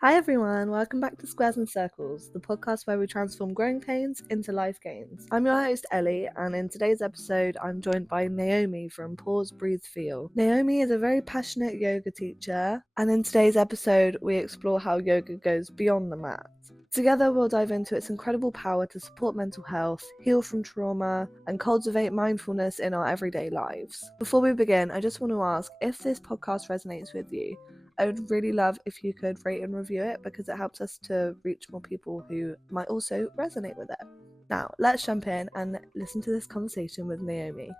Hi everyone, welcome back to Squares and Circles, the podcast where we transform growing pains into life gains. I'm your host Ellie, and in today's episode I'm joined by Naomi from Pause, Breathe, Feel. Naomi is a very passionate yoga teacher, and in today's episode we explore how yoga goes beyond the mat. Together we'll dive into its incredible power to support mental health, heal from trauma, and cultivate mindfulness in our everyday lives. Before we begin, I just want to ask, if this podcast resonates with you, I would really love if you could rate and review it because it helps us to reach more people who might also resonate with it. Now, let's jump in and listen to this conversation with Naomi.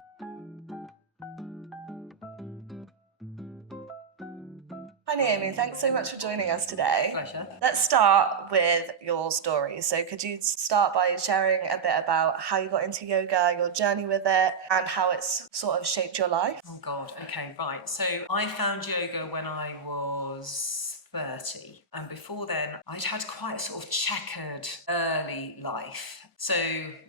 Hi Naomi, thanks so much for joining us today. Pleasure. Let's start with your story. So could you start by sharing a bit about how you got into yoga, your journey with it, and how it's sort of shaped your life? Oh God, okay, right. So I found yoga when I was 30, and before then I'd had quite a sort of checkered early life. So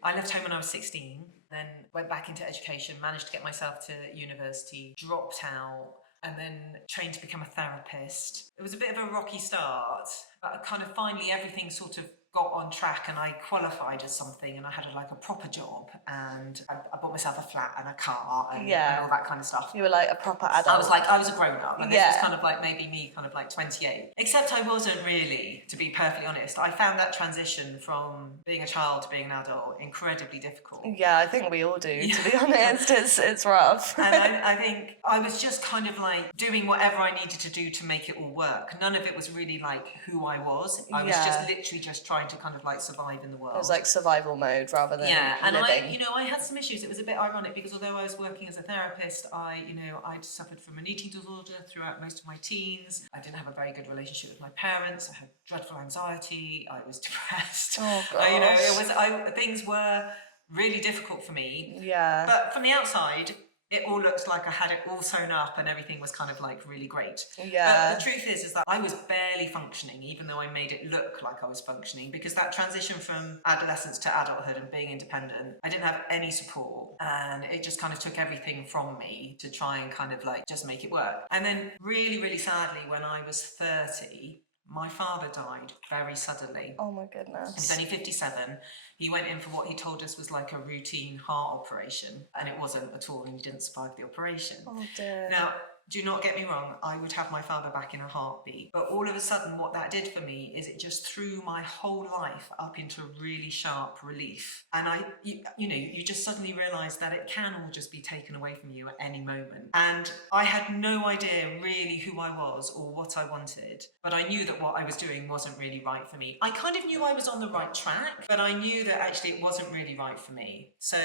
I left home when I was 16, then went back into education, managed to get myself to university, dropped out, and then trained to become a therapist. It was a bit of a rocky start, but kind of finally everything sort of got on track and I qualified as something and I had a proper job and I bought myself a flat and a car and all that kind of stuff. You were like a proper adult. I was a grown up and this was kind of like maybe me kind of like 28. Except I wasn't really, to be perfectly honest. I found that transition from being a child to being an adult incredibly difficult. Yeah, I think we all do, to be honest. It's rough. And I think I was just kind of like doing whatever I needed to do to make it all work. None of it was really like who I was. I was just literally just trying to kind of like survive in the world. It was like survival mode rather than and living. I had some issues. It was a bit ironic because although I was working as a therapist, I'd suffered from an eating disorder throughout most of my teens. I didn't have a very good relationship with my parents. I had dreadful anxiety. I was depressed. Oh gosh. Things were really difficult for me. Yeah. But from the outside, it all looked like I had it all sewn up and everything was kind of like really great. Yeah. But the truth is that I was barely functioning, even though I made it look like I was functioning, because that transition from adolescence to adulthood and being independent, I didn't have any support and it just kind of took everything from me to try and kind of like just make it work. And then really, really sadly, when I was 30, my father died very suddenly. Oh my goodness. He's only 57. He went in for what he told us was like a routine heart operation, and it wasn't at all, and he didn't survive the operation. Oh dear. Now, do not get me wrong, I would have my father back in a heartbeat. But all of a sudden, what that did for me is it just threw my whole life up into really sharp relief. And you just suddenly realise that it can all just be taken away from you at any moment. And I had no idea really who I was or what I wanted. But I knew that what I was doing wasn't really right for me. I kind of knew I was on the right track, but I knew that actually it wasn't really right for me. So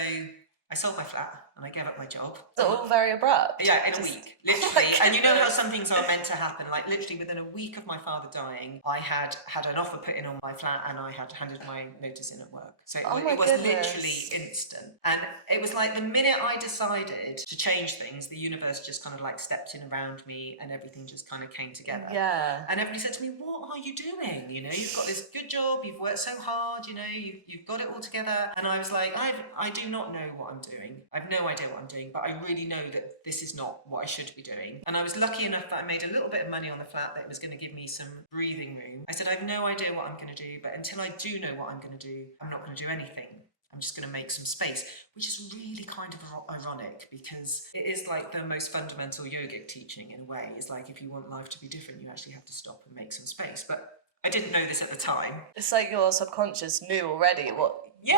I sold my flat and I gave up my job. It's all very abrupt. Yeah, in a week, literally. And you know how some things are meant to happen. Like literally within a week of my father dying, I had an offer put in on my flat and I had handed my notice in at work. So it was literally instant. And it was like the minute I decided to change things, the universe just kind of like stepped in around me and everything just kind of came together. Yeah. And everybody said to me, what are you doing? You know, you've got this good job, you've worked so hard, you know, you've got it all together. And I was like, I do not know what I'm doing. I've no idea what I'm doing, but I really know that this is not what I should be doing. And I was lucky enough that I made a little bit of money on the flat that was going to give me some breathing room. I said, I have no idea what I'm going to do, but until I do know what I'm going to do, I'm not going to do anything. I'm just going to make some space, which is really kind of ironic because it is like the most fundamental yogic teaching in a way. It's like if you want life to be different, you actually have to stop and make some space. But I didn't know this at the time. It's like your subconscious knew already what you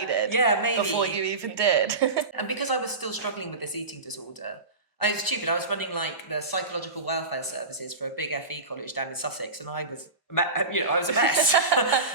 needed maybe. before you even did. And because I was still struggling with this eating disorder, I was stupid. I was running like the psychological welfare services for a big FE college down in Sussex, and I was a mess.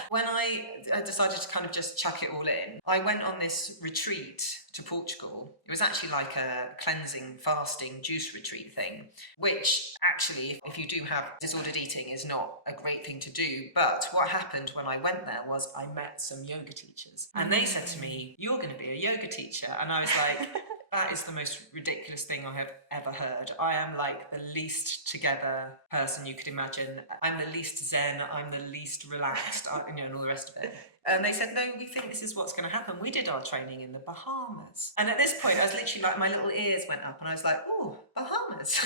When I decided to kind of just chuck it all in, I went on this retreat to Portugal. It was actually like a cleansing, fasting, juice retreat thing, which actually, if you do have disordered eating, is not a great thing to do. But what happened when I went there was I met some yoga teachers, and they said to me, "You're going to be a yoga teacher," and I was like, that is the most ridiculous thing I have ever heard. I am like the least together person you could imagine. I'm the least zen, I'm the least relaxed, and all the rest of it. And they said, no, we think this is what's going to happen. We did our training in the Bahamas. And at this point, I was literally like, my little ears went up and I was like, oh, Bahamas.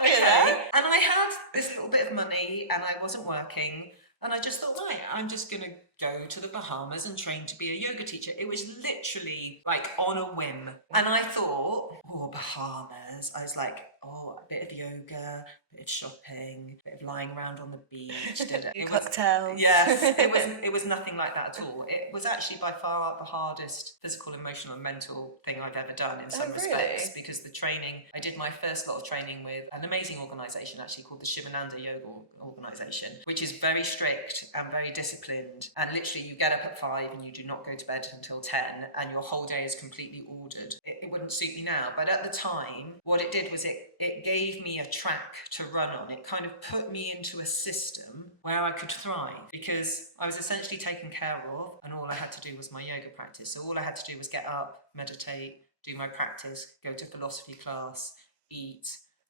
Okay. And I had this little bit of money and I wasn't working. And I just thought, right, I'm just going to go to the Bahamas and train to be a yoga teacher. It was literally like on a whim. And I thought, oh, Bahamas. I was like, oh, a bit of yoga, a bit of shopping, a bit of lying around on the beach. Cocktails. Yes, it was nothing like that at all. It was actually by far the hardest physical, emotional and mental thing I've ever done in some respects, because the training, I did my first lot of training with an amazing organisation actually called the Shivananda Yoga Organisation, which is very strict and very disciplined, and literally you get up at 5 and you do not go to bed until 10 and your whole day is completely ordered. It wouldn't suit me now, but at the time what it did was it gave me a track to run on. It kind of put me into a system where I could thrive, because I was essentially taken care of and all I had to do was my yoga practice. So all I had to do was get up, meditate, do my practice, go to philosophy class, eat,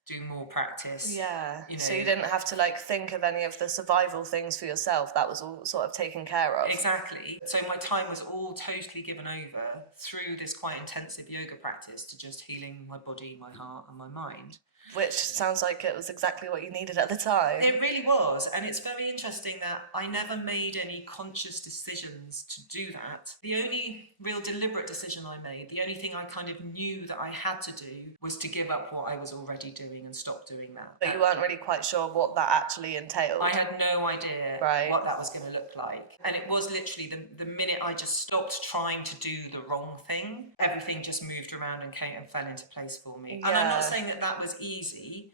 do more practice. Yeah. So you didn't have to like think of any of the survival things for yourself. That was all sort of taken care of. Exactly. So my time was all totally given over through this quite intensive yoga practice to just healing my body, my heart and my mind. Which sounds like it was exactly what you needed at the time. It really was. And it's very interesting that I never made any conscious decisions to do that. The only real deliberate decision I made, the only thing I kind of knew that I had to do, was to give up what I was already doing and stop doing that. But you weren't really quite sure what that actually entailed. I had no idea what that was going to look like. And it was literally the minute I just stopped trying to do the wrong thing, everything just moved around and came and fell into place for me. Yeah. And I'm not saying that that was easy,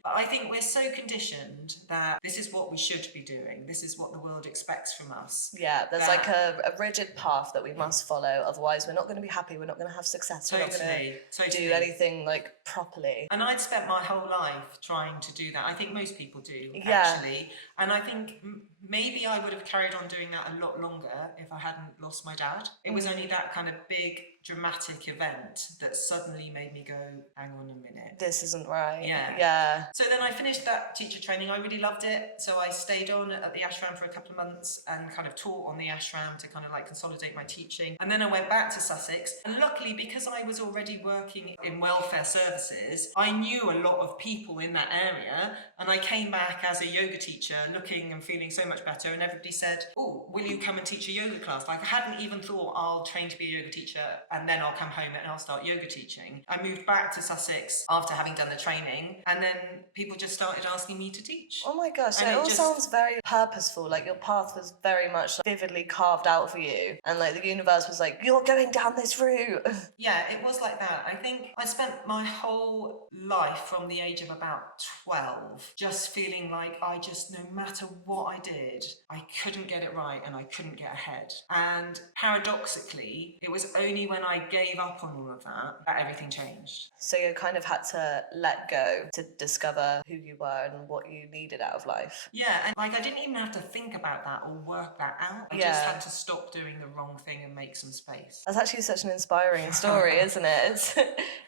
but I think we're so conditioned that this is what we should be doing. This is what the world expects from us. Yeah, there's like a rigid path that we must follow. Otherwise, we're not going to be happy. We're not going to have success. We're not going to do anything like properly. And I'd spent my whole life trying to do that. I think most people do, actually. And I think maybe I would have carried on doing that a lot longer if I hadn't lost my dad. It was only that kind of big dramatic event that suddenly made me go, hang on a minute. This isn't right. Yeah. So then I finished that teacher training. I really loved it. So I stayed on at the ashram for a couple of months and kind of taught on the ashram to kind of like consolidate my teaching. And then I went back to Sussex. And luckily, because I was already working in welfare services, I knew a lot of people in that area. And I came back as a yoga teacher looking and feeling so much better. And everybody said, oh, will you come and teach a yoga class? Like I hadn't even thought I'll train to be a yoga teacher and then I'll come home and I'll start yoga teaching. I moved back to Sussex after having done the training, and then people just started asking me to teach. Oh my gosh, so it all sounds very purposeful. Like your path was very much vividly carved out for you, and like the universe was like, you're going down this route. Yeah, it was like that. I think I spent my whole life from the age of about 12 just feeling like no matter what I did, I couldn't get it right and I couldn't get ahead. And paradoxically, it was only when I gave up on all of that everything changed. So you kind of had to let go to discover who you were and what you needed out of life. Yeah, and like I didn't even have to think about that or work that out. I just had to stop doing the wrong thing and make some space. That's actually such an inspiring story, isn't it?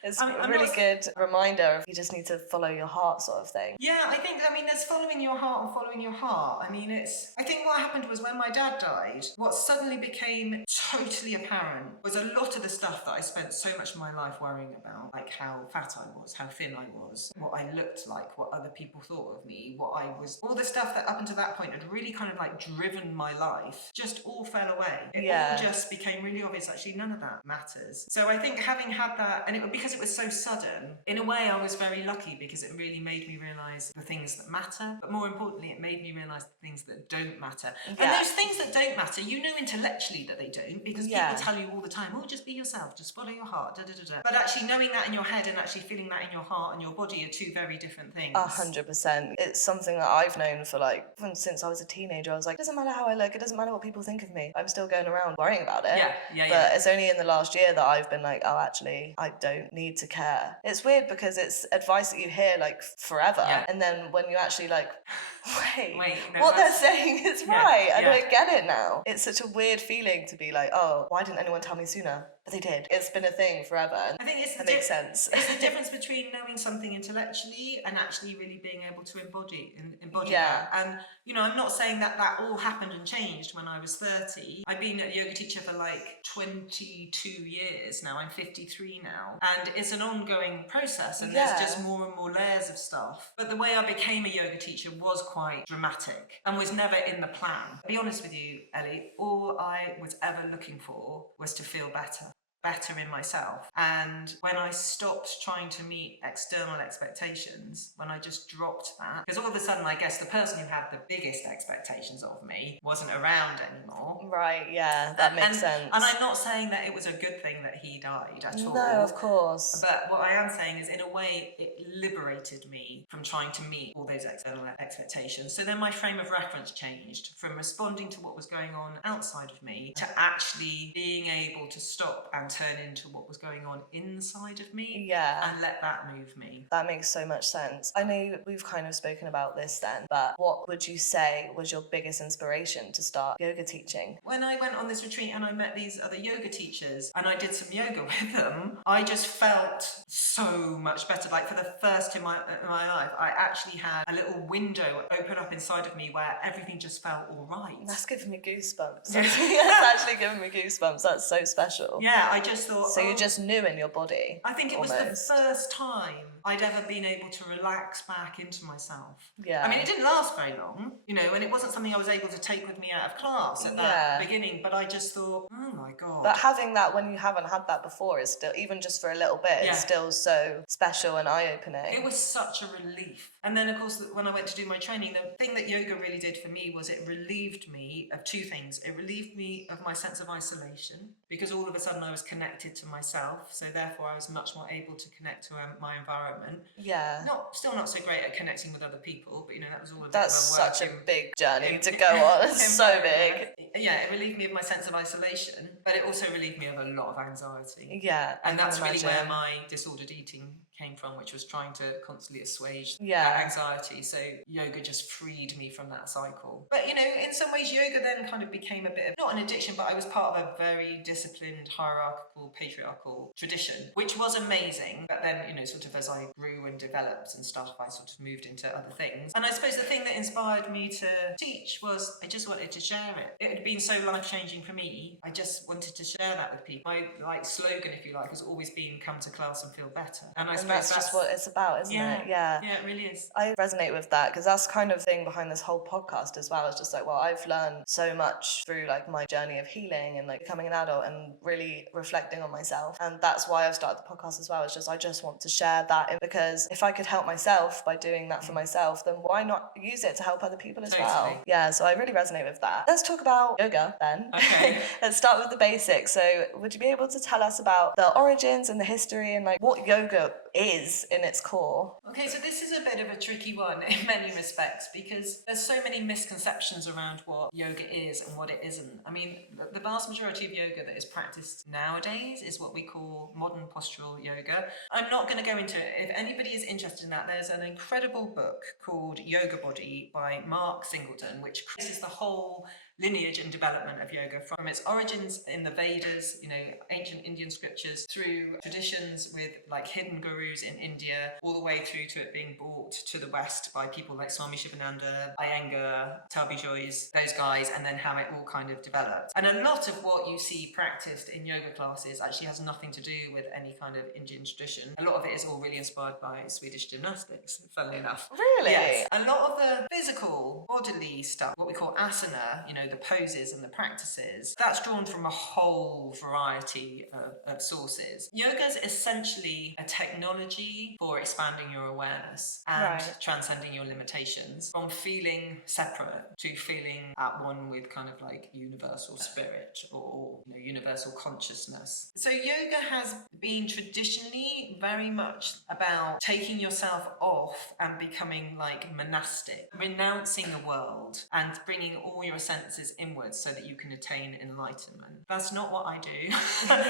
It's a really good reminder of you just need to follow your heart sort of thing. Yeah, I think, there's following your heart and following your heart. I think what happened was when my dad died, what suddenly became totally apparent was a lot of the stuff that I spent so much of my life worrying about, like how fat I was, how thin I was, what I looked like, what other people thought of me, what I was, all the stuff that up until that point had really kind of like driven my life, just all fell away. It all just became really obvious, actually none of that matters. So I think having had that, and because it was so sudden, in a way I was very lucky because it really made me realise the things that matter, but more importantly it made me realise the things that don't matter. And those things that don't matter, you know intellectually that they don't, because people tell you all the time, oh, just be yourself, just follow your heart, da da da da. But actually knowing that in your head and actually feeling that in your heart and your body are two very different things. 100%. It's something that I've known for even since I was a teenager. I was like, it doesn't matter how I look, it doesn't matter what people think of me. I'm still going around worrying about it. But it's only in the last year that I've been like, oh, actually, I don't need to care. It's weird because it's advice that you hear like forever. And then when you actually like, wait no, what they're saying is right. I don't get it now. It's such a weird feeling to be like, oh, why didn't anyone tell me sooner? They did. It's been a thing forever. I think it's that makes sense. It's the difference between knowing something intellectually and actually really being able to embody Yeah. that. And I'm not saying that all happened and changed when I was 30. I've been a yoga teacher for like 22 years now. I'm 53 now, and it's an ongoing process. And there's just more and more layers of stuff. But the way I became a yoga teacher was quite dramatic and was never in the plan. To be honest with you, Ellie, all I was ever looking for was to feel better in myself. And when I stopped trying to meet external expectations, when I just dropped that, because all of a sudden I guess the person who had the biggest expectations of me wasn't around anymore. Right, yeah, that makes sense. And I'm not saying that it was a good thing that he died at all. No, of course. But what I am saying is, in a way, it liberated me from trying to meet all those external expectations. So then my frame of reference changed from responding to what was going on outside of me to actually being able to stop and turn into what was going on inside of me, and let that move me. That makes so much sense. I know we've kind of spoken about this then, but what would you say was your biggest inspiration to start yoga teaching? When I went on this retreat and I met these other yoga teachers and I did some yoga with them, I just felt so much better. Like, for the first time in my life, I actually had a little window open up inside of me where everything just felt all right. That's giving me goosebumps. That's actually giving me goosebumps. That's so special. Yeah, I just thought... So you just knew in your body? I think it was the first time I'd ever been able to relax back into myself. Yeah. I mean, it didn't last very long, and it wasn't something I was able to take with me out of class at that beginning, but I just thought, oh my God. But having that when you haven't had that before is still, even just for a little bit, it's still so special and eye-opening. It was such a relief. And then, of course, when I went to do my training, the thing that yoga really did for me was it relieved me of two things. It relieved me of my sense of isolation, because all of a sudden I was connected to myself, so therefore I was much more able to connect to my environment. Yeah. Still not so great at connecting with other people, but that was all a bit That's of a such a big journey to go on. It's so big. Yeah, it relieved me of my sense of isolation, but it also relieved me of a lot of anxiety. Yeah. And that's really where my disordered eating came from, which was trying to constantly assuage that anxiety. So yoga just freed me from that cycle. But in some ways yoga then kind of became a bit of, not an addiction, but I was part of a very disciplined, hierarchical, patriarchal tradition, which was amazing. But then, sort of as I grew and developed and stuff, I sort of moved into other things. And I suppose the thing that inspired me to teach was I just wanted to share it. It had been so life-changing for me. I just wanted to share that with people. My slogan, if you like, has always been come to class and feel better. And I suppose that's just what it's about, isn't it? Yeah, it really is. I resonate with that, because that's kind of thing behind this whole podcast as well. It's just like, well, I've learned so much through like my journey of healing and like becoming an adult and really reflecting on myself. And that's why I've started the podcast as well. It's just, I just want to share that, because if I could help myself by doing that for myself, then why not use it to help other people as well? Yeah, so I really resonate with that. Let's talk about yoga then. Okay. Let's start with the basics. So would you be able to tell us about the origins and the history and like what yoga is in its core? Okay, so this is a bit of a tricky one in many respects, because there's so many misconceptions around what yoga is and what it isn't. I mean, the vast majority of yoga that is practiced nowadays is what we call modern postural yoga. I'm not going to go into it. If anybody is interested in that, there's an incredible book called Yoga Body by Mark Singleton, which traces the whole lineage and development of yoga from its origins in the Vedas, ancient Indian scriptures, through traditions with like hidden gurus in India, all the way through to it being brought to the West by people like Swami Shivananda, Iyengar, Tabi Jois, those guys, and then how it all kind of developed. And a lot of what you see practiced in yoga classes actually has nothing to do with any kind of Indian tradition. A lot of it is all really inspired by Swedish gymnastics, funnily enough. Really? Yes. A lot of the physical, bodily stuff, what we call asana, the poses and the practices, that's drawn from a whole variety of sources. Yoga is essentially a technology for expanding your awareness and transcending your limitations, from feeling separate to feeling at one with kind of like universal spirit or universal consciousness. So yoga has been traditionally very much about taking yourself off and becoming like monastic, renouncing the world and bringing all your senses senses inwards so that you can attain enlightenment. That's not what I do.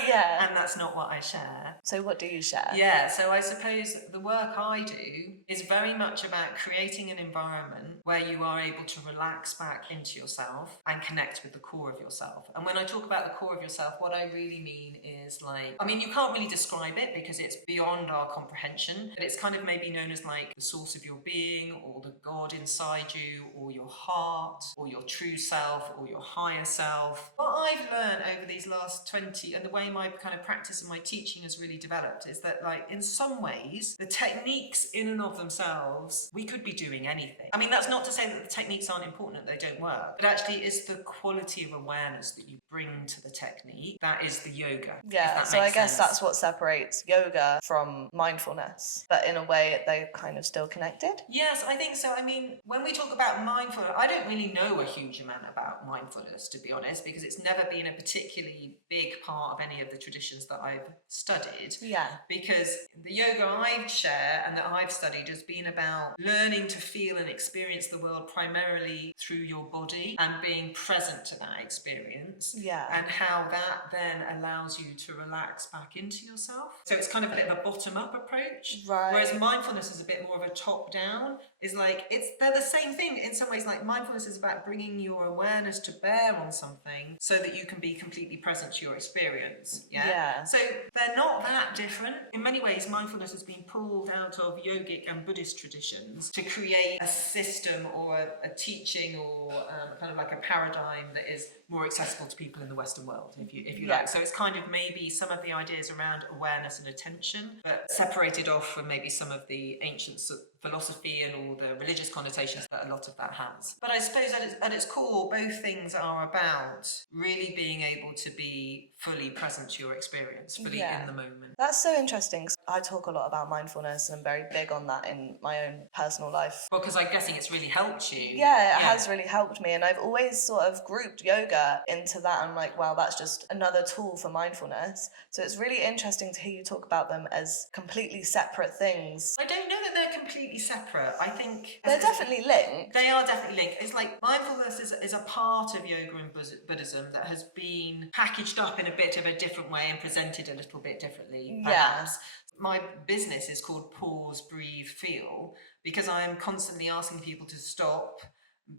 Yeah. And that's not what I share. So what do you share? Yeah, so I suppose the work I do is very much about creating an environment where you are able to relax back into yourself and connect with the core of yourself. And when I talk about the core of yourself, what I really mean is like, I mean, you can't really describe it because it's beyond our comprehension, but it's kind of maybe known as like the source of your being, or the God inside you, or your heart, or your true self, or your higher self. What I've learned over these last 20, and the way my kind of practice and my teaching has really developed, is that like in some ways, the techniques in and of themselves, we could be doing anything. I mean, that's not to say that the techniques aren't important, that they don't work, but actually it's the quality of awareness that you bring to the technique that is the yoga. Yeah, so I guess that's what separates yoga from mindfulness, but in a way they're kind of still connected. Yes, I think so. I mean, when we talk about mindfulness, I don't really know a huge amount about mindfulness, to be honest, because it's never been a particularly big part of any of the traditions that I've studied. Yeah. Because the yoga I share and that I've studied has been about learning to feel and experience the world primarily through your body and being present to that experience. Yeah. And how that then allows you to relax back into yourself. So it's kind of a bit of a bottom-up approach. Right. Whereas mindfulness is a bit more of a top-down. Is like, they're the same thing in some ways. Like mindfulness is about bringing your awareness to bear on something so that you can be completely present to your experience. Yeah. So they're not that different. In many ways, mindfulness has been pulled out of yogic and Buddhist traditions to create a system or a teaching or kind of like a paradigm that is more accessible to people in the Western world, if you like. So it's kind of maybe some of the ideas around awareness and attention, but separated off from maybe some of the ancient philosophy and all the religious connotations that a lot of that has. But I suppose at its core, both things are about really being able to be fully present to your experience, fully in the moment. That's so interesting, 'cause I talk a lot about mindfulness and I'm very big on that in my own personal life. Well, because I'm guessing it's really helped you. Yeah, it has really helped me, and I've always sort of grouped yoga into that. I'm like, wow, that's just another tool for mindfulness. So it's really interesting to hear you talk about them as completely separate things. I don't know that they're completely separate. I think they're definitely linked. They are definitely linked. It's like mindfulness is a part of yoga and Buddhism that has been packaged up in a bit of a different way and presented a little bit differently, perhaps. My business is called Pause, Breathe, Feel, because I'm constantly asking people to stop,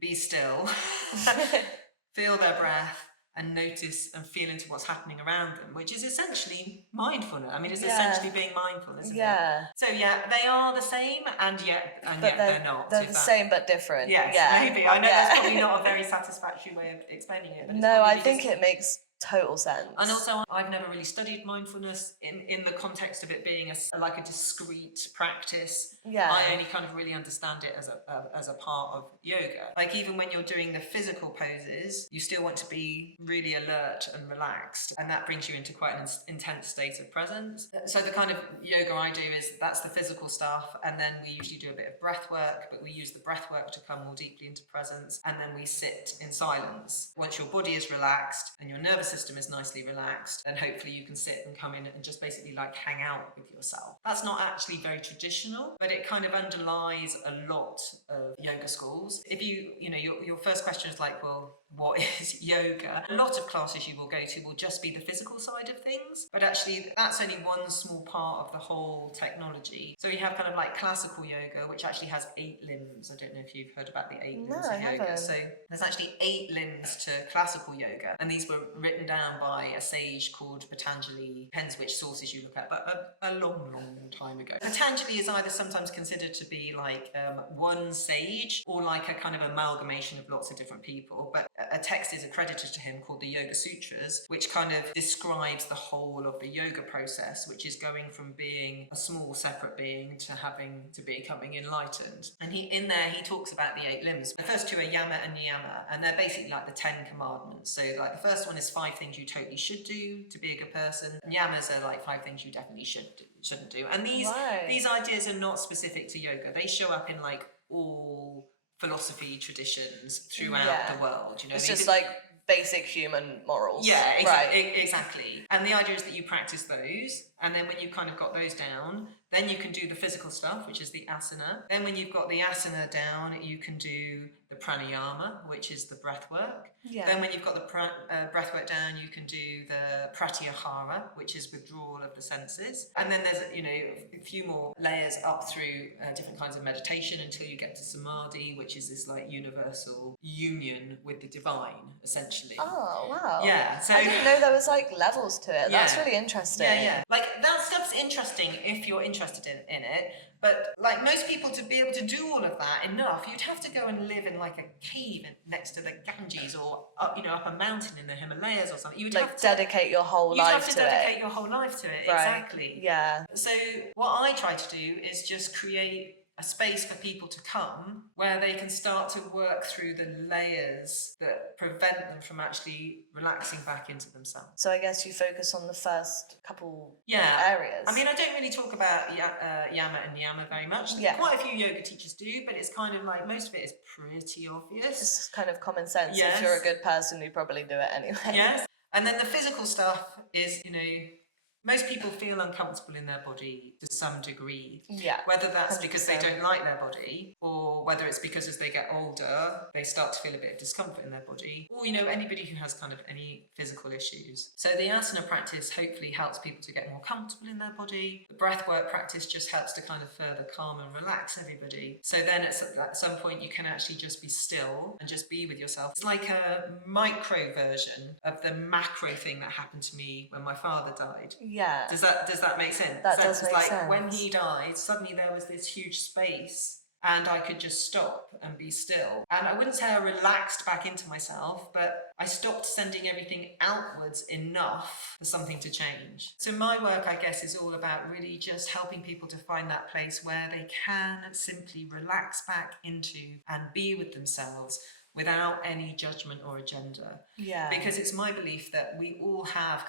be still, feel their breath, and notice and feel into what's happening around them, which is essentially mindfulness. I mean, it's essentially being mindful, isn't it? So they are the same, and yet they're not. They're the same but different. Yes, maybe. I know that's probably not a very satisfactory way of explaining it. But no, I think it makes total sense. And also, I've never really studied mindfulness in the context of it being like a discrete practice. I only kind of really understand it as a part of yoga. Like even when you're doing the physical poses, you still want to be really alert and relaxed, and that brings you into quite an intense state of presence. So the kind of yoga I do is that's the physical stuff, and then we usually do a bit of breath work, but we use the breath work to come more deeply into presence, and then we sit in silence. Once your body is relaxed and your nervous system is nicely relaxed, and hopefully you can sit and come in and just basically like hang out with yourself. That's not actually very traditional, but it kind of underlies a lot of yoga schools. If your first question is like, well, what is yoga? A lot of classes you will go to will just be the physical side of things, but actually that's only one small part of the whole technology. So you have kind of like classical yoga, which actually has 8 limbs. I don't know if you've heard about the 8 limbs of yoga. Haven't. So there's actually 8 limbs to classical yoga, and these were written down by a sage called Patanjali. Depends which sources you look at, but a long time ago. Patanjali is either sometimes considered to be like one sage or like a kind of amalgamation of lots of different people, but a text is accredited to him called the Yoga Sutras, which kind of describes the whole of the yoga process, which is going from being a small separate being to becoming enlightened. And in there he talks about the 8 limbs. The first 2 are yama and niyama, and they're basically like the 10 commandments. So like the first one is 5 things you totally should do to be a good person, and yamas are like 5 things you definitely shouldn't do. And these ideas are not specific to yoga. They show up in like all philosophy traditions throughout the world. It's just like basic human morals. Yeah, exactly. And the idea is that you practice those, and then when you've kind of got those down, then you can do the physical stuff, which is the asana. Then when you've got the asana down, you can do the pranayama, which is the breath work. Yeah. Then when you've got the breath work down, you can do the pratyahara, which is withdrawal of the senses. And then there's, a few more layers up through different kinds of meditation until you get to samadhi, which is this like universal union with the divine, essentially. Oh, wow. Yeah. So I didn't know there was like levels to it. Yeah. That's really interesting. Yeah. Like that stuff's interesting if you're interested in it. But like most people, to be able to do all of that enough, you'd have to go and live in like a cave next to the Ganges or up a mountain in the Himalayas or something. You would Like have to dedicate your whole life to it. You'd have to dedicate your whole life to it. Right. Exactly. Yeah. So what I try to do is just create a space for people to come where they can start to work through the layers that prevent them from actually relaxing back into themselves. So I guess you focus on the first couple areas. I mean, I don't really talk about yama and niyama very much. Yeah. Quite a few yoga teachers do, but it's kind of like most of it is pretty obvious. It's kind of common sense. Yes. If you're a good person, you probably do it anyway. Yes. And then the physical stuff is, most people feel uncomfortable in their body to some degree. Yeah. Whether that's 100%. because they don't like their body, or whether it's because as they get older, they start to feel a bit of discomfort in their body, or, anybody who has kind of any physical issues. So the asana practice hopefully helps people to get more comfortable in their body. The breathwork practice just helps to kind of further calm and relax everybody. So then at some point you can actually just be still and just be with yourself. It's like a micro version of the macro thing that happened to me when my father died. Yeah. Does that make sense? That does make like sense. When he died, suddenly there was this huge space and I could just stop and be still. And I wouldn't say I relaxed back into myself, but I stopped sending everything outwards enough for something to change. So my work, I guess, is all about really just helping people to find that place where they can simply relax back into and be with themselves without any judgment or agenda. Yeah. Because it's my belief that we all have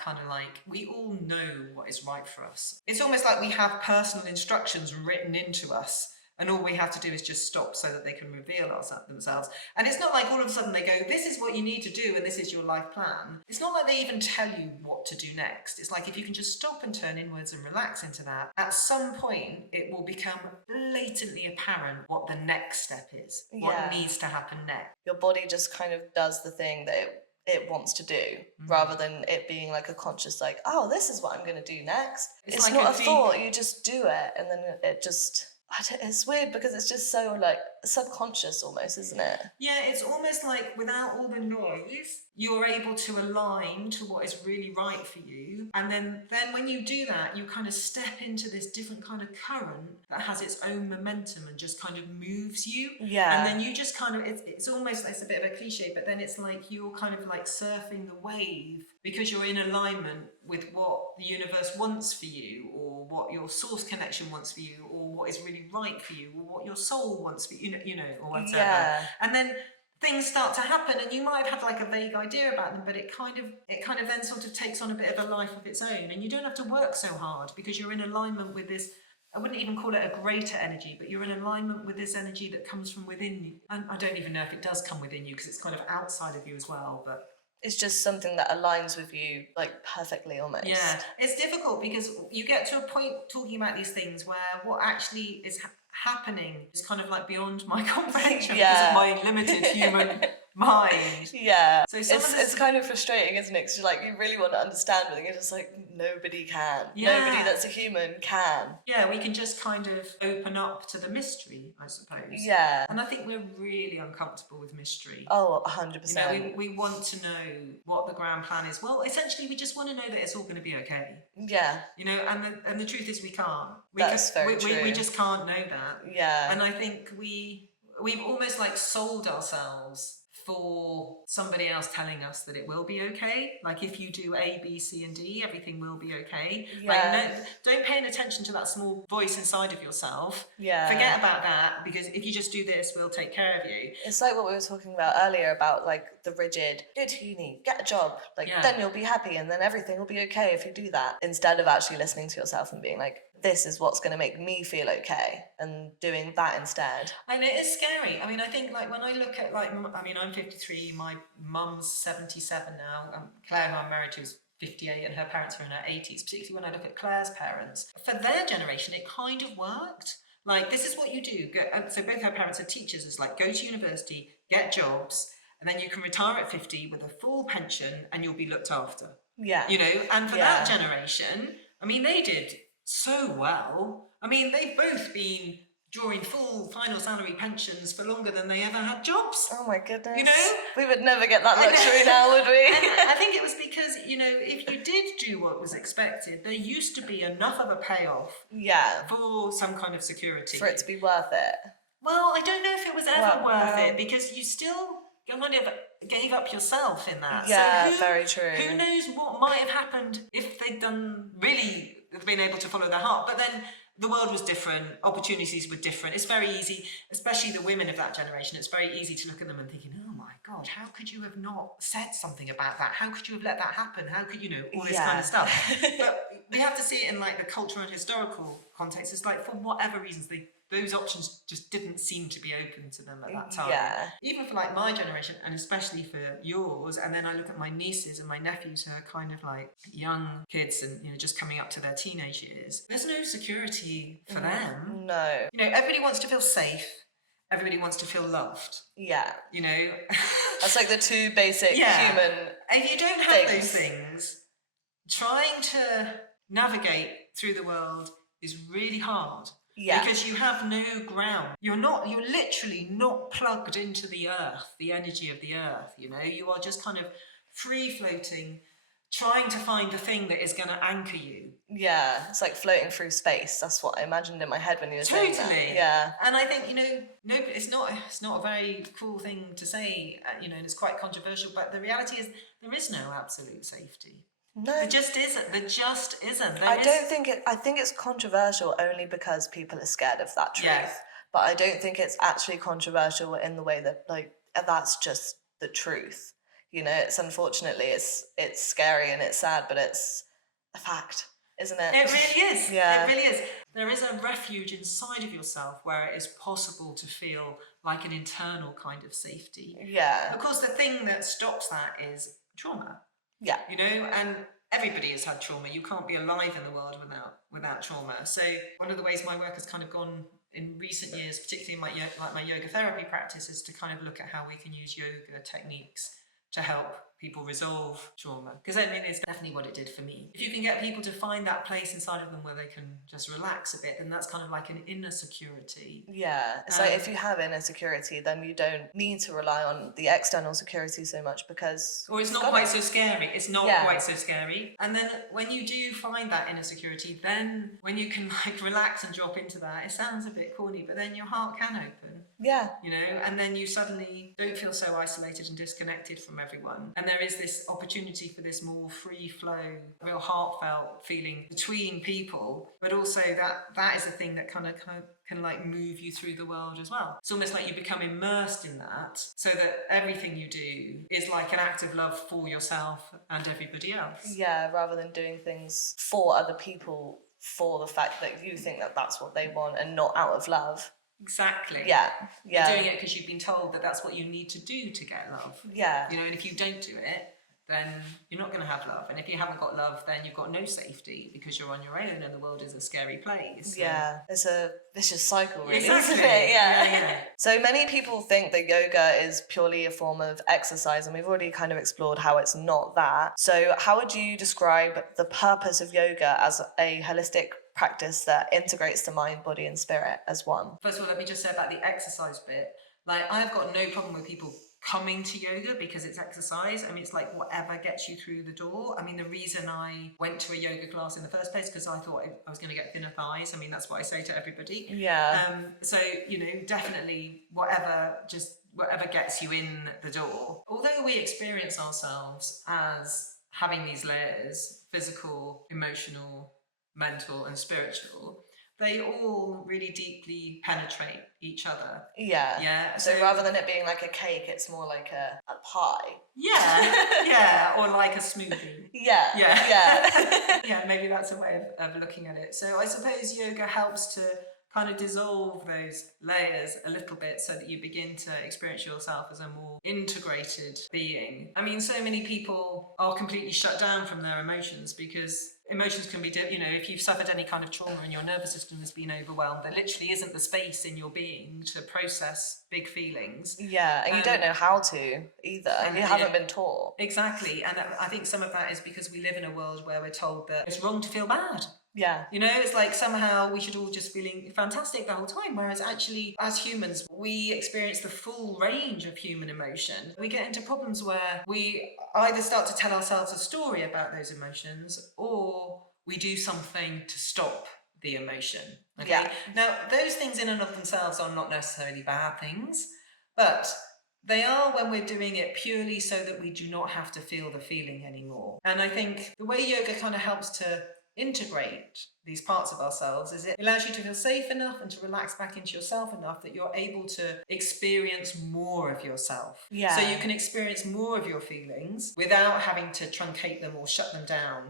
we all know what is right for us. It's almost like we have personal instructions written into us, and all we have to do is just stop so that they can reveal themselves. And it's not like all of a sudden they go, this is what you need to do and this is your life plan. It's not like they even tell you what to do next. It's like if you can just stop and turn inwards and relax into that, at some point it will become blatantly apparent what the next step is, what needs to happen next. Your body just kind of does the thing that it wants to do, rather than it being like a conscious like, oh, this is what I'm going to do next. It's like not a thought, you just do it, and then it just... it's weird because it's just so like subconscious almost, isn't it? Yeah, it's almost like without all the noise, you're able to align to what is really right for you. And then when you do that, you kind of step into this different kind of current that has its own momentum and just kind of moves you. Yeah. And then you just kind of, it's almost, it's a bit of a cliche, but then it's like you're kind of like surfing the wave because you're in alignment with what the universe wants for you, or what your source connection wants for you, or what is really right for you, or what your soul wants for you, or whatever. Yeah. And then things start to happen, and you might have had like a vague idea about them, but it kind of then sort of takes on a bit of a life of its own, and you don't have to work so hard because you're in alignment with this. I wouldn't even call it a greater energy, but you're in alignment with this energy that comes from within you. And I don't even know if it does come within you because it's kind of outside of you as well, but it's just something that aligns with you like perfectly almost. Yeah, it's difficult because you get to a point talking about these things where what actually is happening is kind of like beyond my comprehension because of my limited human mind. Yeah. So it's kind of frustrating, isn't it? Because you're like, you really want to understand it, and you're just like, nobody can. Yeah. Nobody that's a human can. Yeah, we can just kind of open up to the mystery, I suppose. Yeah. And I think we're really uncomfortable with mystery. Oh, 100%. We want to know what the grand plan is. Well, essentially, we just want to know that it's all going to be okay. Yeah. And the truth is we can't. That's very true. We just can't know that. Yeah. And I think we've almost like sold ourselves for somebody else telling us that it will be okay. Like if you do A, B, C, and D, everything will be okay. Yeah. Like don't pay attention to that small voice inside of yourself. Yeah. Forget about that, because if you just do this, we'll take care of you. It's like what we were talking about earlier about like the rigid, go to uni, get a job, like then you'll be happy and then everything will be okay if you do that. Instead of actually listening to yourself and being like, this is what's going to make me feel okay, and doing that instead. And it is scary. I mean, I think like when I look at I'm 53, my mum's 77 now. Claire, who I'm married to, is 58, and her parents are in her 80s. Particularly when I look at Claire's parents, for their generation, it kind of worked. Like, this is what you do. So both our parents are teachers. It's like, go to university, get jobs, and then you can retire at 50 with a full pension and you'll be looked after. Yeah. You know, and for that generation, I mean, they did so well. I mean, they've both been drawing full final salary pensions for longer than they ever had jobs. Oh my goodness. You know? We would never get that luxury now, would we? And I think it was because, you know, if you did do what was expected, there used to be enough of a payoff for some kind of security. For it to be worth it. Well, I don't know if it was ever worth it, because you still kind of gave up yourself in that. Yeah, so very true. Who knows what might have happened if they'd been able to follow their heart. But then the world was different, opportunities were different. It's very easy, especially the women of that generation, it's very easy to look at them and thinking, oh my God, how could you have not said something about that? How could you have let that happen? How could, you know, all this kind of stuff. But we have to see it in like the cultural and historical context. It's like, for whatever reasons, those options just didn't seem to be open to them at that time. Yeah. Even for like my generation, and especially for yours, and then I look at my nieces and my nephews who are kind of like young kids and, you know, just coming up to their teenage years. There's no security for them. No. You know, everybody wants to feel safe. Everybody wants to feel loved. Yeah. You know? That's like the two basic human And if you don't have those things, trying to navigate through the world is really hard. Yeah. Because you have no ground. You're literally not plugged into the earth, the energy of the earth, you know? You are just kind of free floating, trying to find the thing that is going to anchor you. Yeah, it's like floating through space. That's what I imagined in my head when you were saying that. Totally. Yeah. And I think, you know, no, it's not a very cool thing to say, you know, and it's quite controversial, but the reality is there is no absolute safety. No, there just isn't. I think it's controversial only because people are scared of that truth. Yeah. But I don't think it's actually controversial in the way that, like, that's just the truth. You know, it's unfortunately it's scary and it's sad, but it's a fact, isn't it? It really is. Yeah. It really is. There is a refuge inside of yourself where it is possible to feel like an internal kind of safety. Yeah. Of course, the thing that stops that is trauma. Yeah. You know, and everybody has had trauma. You can't be alive in the world without trauma. So one of the ways my work has kind of gone in recent years, particularly in my yoga therapy practice, is to kind of look at how we can use yoga techniques to help people resolve trauma. Because I mean, it's definitely what it did for me. If you can get people to find that place inside of them where they can just relax a bit, then that's kind of like an inner security. Yeah, it's like if you have inner security, then you don't need to rely on the external security so much, because... Or it's not quite so scary. It's not quite so scary. And then when you do find that inner security, then when you can like relax and drop into that, it sounds a bit corny, but then your heart can open. Yeah. You know, and then you suddenly don't feel so isolated and disconnected from everyone. And there is this opportunity for this more free flow, real heartfelt feeling between people, but also that is a thing that kind of can like move you through the world as well. It's almost like you become immersed in that, so that everything you do is like an act of love for yourself and everybody else. Yeah, rather than doing things for other people for the fact that you think that that's what they want and not out of love. Exactly. Yeah. You're doing it because you've been told that that's what you need to do to get love. Yeah. You know, and if you don't do it, then you're not going to have love. And if you haven't got love, then you've got no safety because you're on your own and the world is a scary place. Yeah. It's a vicious cycle, really, isn't it? Yeah. So many people think that yoga is purely a form of exercise, and we've already kind of explored how it's not that. So how would you describe the purpose of yoga as a holistic practice that integrates the mind, body and spirit as one? First of all, let me just say about the exercise bit. Like, I've got no problem with people coming to yoga because it's exercise. I mean, it's like whatever gets you through the door. I mean, the reason I went to a yoga class in the first place because I thought I was going to get thinner thighs. I mean, that's what I say to everybody. Yeah. So, you know, definitely whatever gets you in the door. Although we experience ourselves as having these layers, physical, emotional, mental and spiritual, they all really deeply penetrate each other. Yeah. So rather than it being like a cake, it's more like a pie. Yeah. Or like a smoothie. Yeah. Yeah, maybe that's a way of looking at it. So I suppose yoga helps to kind of dissolve those layers a little bit so that you begin to experience yourself as a more integrated being. I mean, so many people are completely shut down from their emotions because emotions can be, if you've suffered any kind of trauma and your nervous system has been overwhelmed, there literally isn't the space in your being to process big feelings. Yeah, and you don't know how to either. You haven't been taught. Exactly. And I think some of that is because we live in a world where we're told that it's wrong to feel bad. Yeah. It's like somehow we should all just feeling fantastic the whole time, whereas actually as humans we experience the full range of human emotion. We get into problems where we either start to tell ourselves a story about those emotions or we do something to stop the emotion. Okay? Yeah. Now those things in and of themselves are not necessarily bad things, but they are when we're doing it purely so that we do not have to feel the feeling anymore. And I think the way yoga kind of helps to integrate these parts of ourselves is it allows you to feel safe enough and to relax back into yourself enough that you're able to experience more of yourself. Yeah. So you can experience more of your feelings without having to truncate them or shut them down,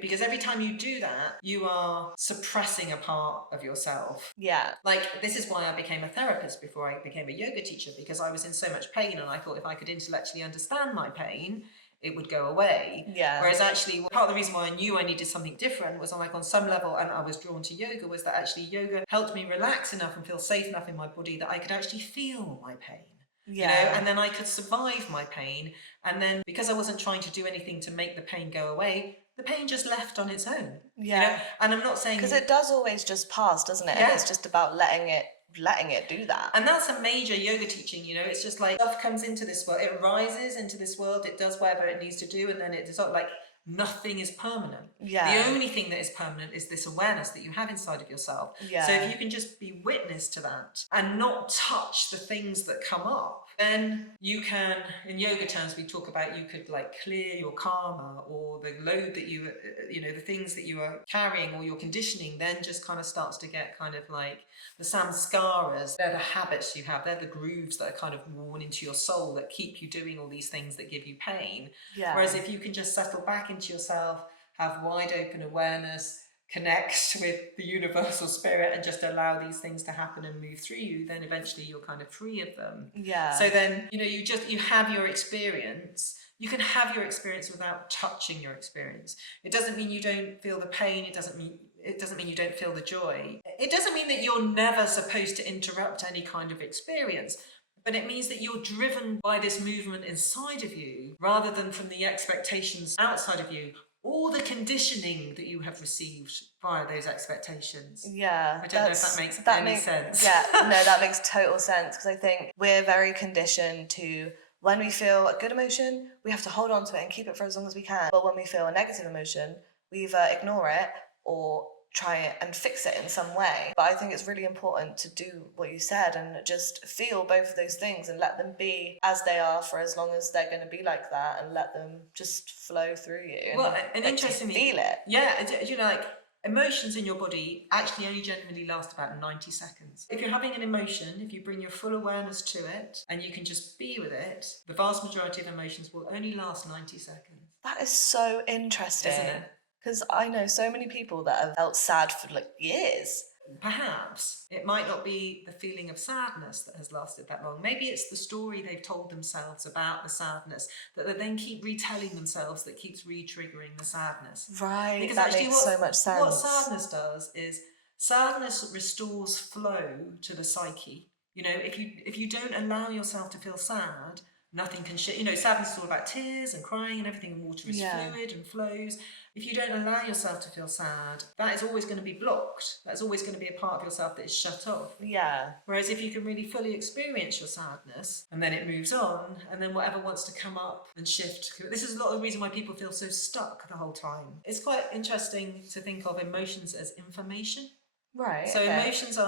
because every time you do that, you are suppressing a part of yourself. Yeah. Like, this is why I became a therapist before I became a yoga teacher, because I was in so much pain and I thought if I could intellectually understand my pain, it would go away. Yeah. Whereas actually, part of the reason why I knew I needed something different was on some level, and I was drawn to yoga, was that actually yoga helped me relax enough and feel safe enough in my body that I could actually feel my pain. Yeah. And then I could survive my pain. And then because I wasn't trying to do anything to make the pain go away, the pain just left on its own. Yeah. And I'm not saying... Because it does always just pass, doesn't it? Yeah. And it's just about letting it do that. And that's a major yoga teaching, it's just like stuff comes into this world, it rises into this world, it does whatever it needs to do, and then it's not like nothing is permanent. Yeah. The only thing that is permanent is this awareness that you have inside of yourself. Yeah. So if you can just be witness to that and not touch the things that come up, then you can, in yoga terms, we talk about you could like clear your karma or the load that the things that you are carrying or your conditioning then just kind of starts to get kind of like the samskaras. They're the habits you have. They're the grooves that are kind of worn into your soul that keep you doing all these things that give you pain. Yeah. Whereas if you can just settle back into yourself, have wide open awareness, connect with the universal spirit and just allow these things to happen and move through you, then eventually you're kind of free of them. Yeah. So then, you have your experience. You can have your experience without touching your experience. It doesn't mean you don't feel the pain. It doesn't mean you don't feel the joy. It doesn't mean that you're never supposed to interrupt any kind of experience. But it means that you're driven by this movement inside of you rather than from the expectations outside of you or the conditioning that you have received via those expectations. Yeah. I don't know if that makes any sense. Yeah, no, that makes total sense, because I think we're very conditioned to, when we feel a good emotion, we have to hold on to it and keep it for as long as we can. But when we feel a negative emotion, we either ignore it or try it and fix it in some way. But I think it's really important to do what you said and just feel both of those things and let them be as they are for as long as they're going to be like that, and let them just flow through you. Well, and interestingly, feel it. Yeah, like emotions in your body actually only generally last about 90 seconds. If you're having an emotion, if you bring your full awareness to it and you can just be with it, the vast majority of emotions will only last 90 seconds. That is so interesting. Isn't it? Because I know so many people that have felt sad for like years. Perhaps it might not be the feeling of sadness that has lasted that long. Maybe it's the story they've told themselves about the sadness that they then keep retelling themselves that keeps re-triggering the sadness. Right, because that actually makes so much sense. What sadness does is sadness restores flow to the psyche. If you don't allow yourself to feel sad, nothing can shift. Sadness is all about tears and crying and everything, and water is fluid and flows. If you don't allow yourself to feel sad, that is always going to be blocked. That's always going to be a part of yourself that is shut off. Yeah. Whereas if you can really fully experience your sadness, and then it moves on, and then whatever wants to come up and shift. This is a lot of the reason why people feel so stuck the whole time. It's quite interesting to think of emotions as information. Right. So emotions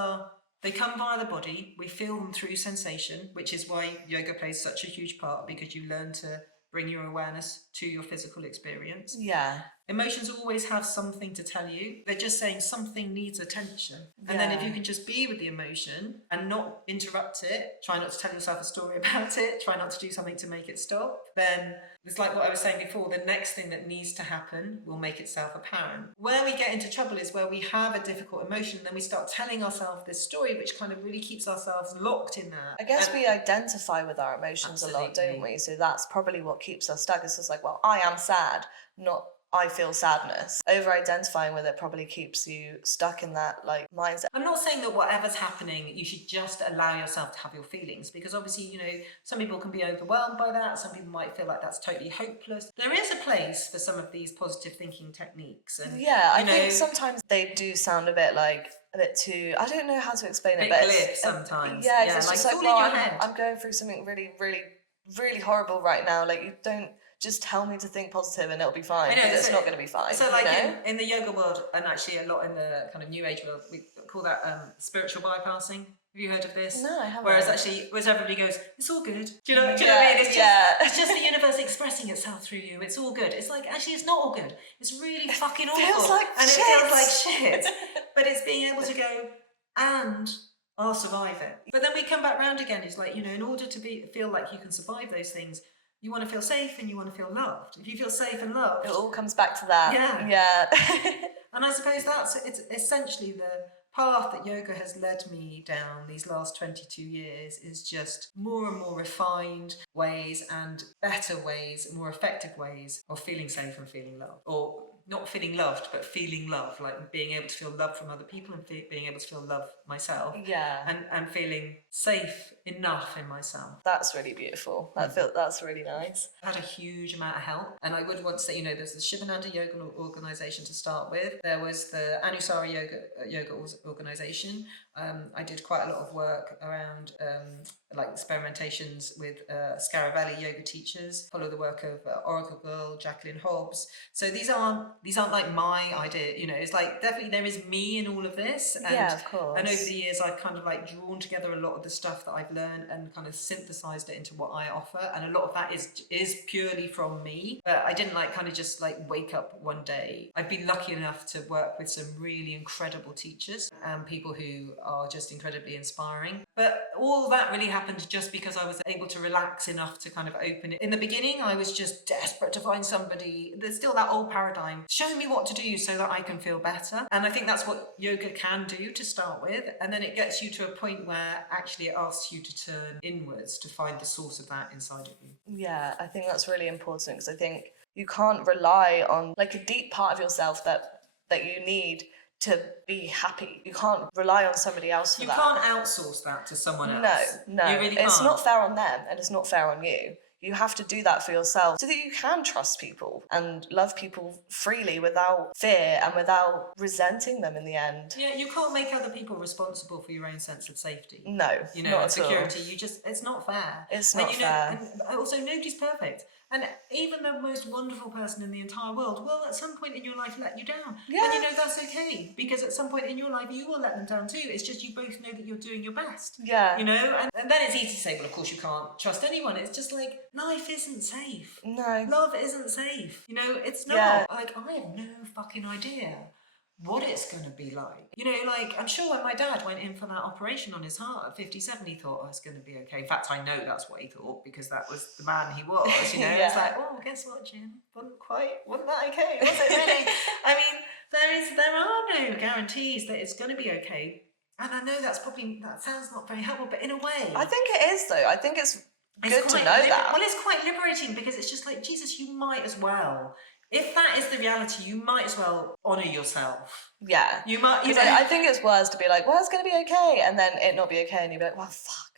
they come via the body. We feel them through sensation, which is why yoga plays such a huge part, because you learn to bring your awareness to your physical experience. Yeah. Emotions always have something to tell you. They're just saying something needs attention. And then if you can just be with the emotion and not interrupt it, try not to tell yourself a story about it, try not to do something to make it stop, then it's like what I was saying before, the next thing that needs to happen will make itself apparent. Where we get into trouble is where we have a difficult emotion, then we start telling ourselves this story, which kind of really keeps ourselves locked in that. I guess we identify with our emotions a lot, don't we? So that's probably what keeps us stuck. It's just like, well, I am sad, not I feel sadness. Over-identifying with it probably keeps you stuck in that like mindset. I'm not saying that whatever's happening, you should just allow yourself to have your feelings, because obviously, you know, some people can be overwhelmed by that. Some people might feel like that's totally hopeless. There is a place for some of these positive thinking techniques. And yeah, I think sometimes they do sound a bit too, I don't know how to explain it, but glib sometimes. Yeah, it's like just it's like, all well, in your head. I'm going through something really, really, really horrible right now. Like, you don't just tell me to think positive and it'll be fine. I know, it's not going to be fine. So like in the yoga world, and actually a lot in the kind of new age world, we call that spiritual bypassing. Have you heard of this? No, I haven't. Whereas everybody goes, it's all good. Do you know what I mean? It's just the universe expressing itself through you. It's all good. It's like, actually, it's not all good. It's really fucking awful. Feels like and shit. It feels like shit. But it's being able to go, and I'll survive it. But then we come back round again. It's like, you know, in order to feel like you can survive those things, you want to feel safe and you want to feel loved. If you feel safe and loved, it all comes back to that. Yeah. And I suppose it's essentially the path that yoga has led me down these last 22 years, is just more and more refined ways and better ways, more effective ways of feeling safe and feeling loved. Or not feeling loved, but feeling love, like being able to feel love from other people and being able to feel love myself. Yeah. And feeling safe enough in myself. That's really beautiful. That's really nice. I've had a huge amount of help. And I would want to say, you know, there's the Shivananda Yoga organisation to start with. There was the Anusara Yoga organisation. I did quite a lot of work around like experimentations with Scaravelli yoga teachers, follow the work of Oracle Girl, Jacqueline Hobbs. So these aren't like my idea, you know, it's like definitely there is me in all of this. And, yeah, of course. And over the years, I've kind of like drawn together a lot of the stuff that I've learned and kind of synthesized it into what I offer. And a lot of that is purely from me. But I didn't like kind of just like wake up one day. I've been lucky enough to work with some really incredible teachers and people who are just incredibly inspiring. But all that really happened just because I was able to relax enough to kind of open it. In the beginning, I was just desperate to find somebody. There's still that old paradigm. Show me what to do so that I can feel better. And I think that's what yoga can do to start with. And then it gets you to a point where actually it asks you to turn inwards to find the source of that inside of you. Yeah, I think that's really important, because I think you can't rely on like a deep part of yourself that you need to be happy. You can't rely on somebody else for that. You can't outsource that to someone else. No. You really can't. It's not fair on them and it's not fair on you. You have to do that for yourself so that you can trust people and love people freely without fear and without resenting them in the end. Yeah, you can't make other people responsible for your own sense of safety. No, you know, not and security. at all. It's not fair. It's not fair. And also, nobody's perfect. And even the most wonderful person in the entire world will at some point in your life let you down. Yeah. And you know that's okay, because at some point in your life you will let them down too. It's just you both know that you're doing your best. Yeah. You know, and then it's easy to say, well, of course you can't trust anyone. It's just like, life isn't safe. No. Love isn't safe. You know, it's not. Yeah. Like, I have no fucking idea what it's going to be like. You know, like, I'm sure when my dad went in for that operation on his heart at 57, he thought, oh, it's going to be okay. In fact, I know that's what he thought, because that was the man he was, you know. Yeah. It's like, oh, guess what, Jim? Wasn't that okay? Was it really? I mean, there are no guarantees that it's going to be okay. And I know that sounds not very helpful, but in a way, I think it is, though. I think it's good to know that. Well, it's quite liberating, because it's just like, Jesus, you might as well. If that is the reality, you might as well honour yourself. Yeah. You might. You know, I think it's worse to be like, well, it's going to be okay, and then it not be okay, and you be like, well, fuck.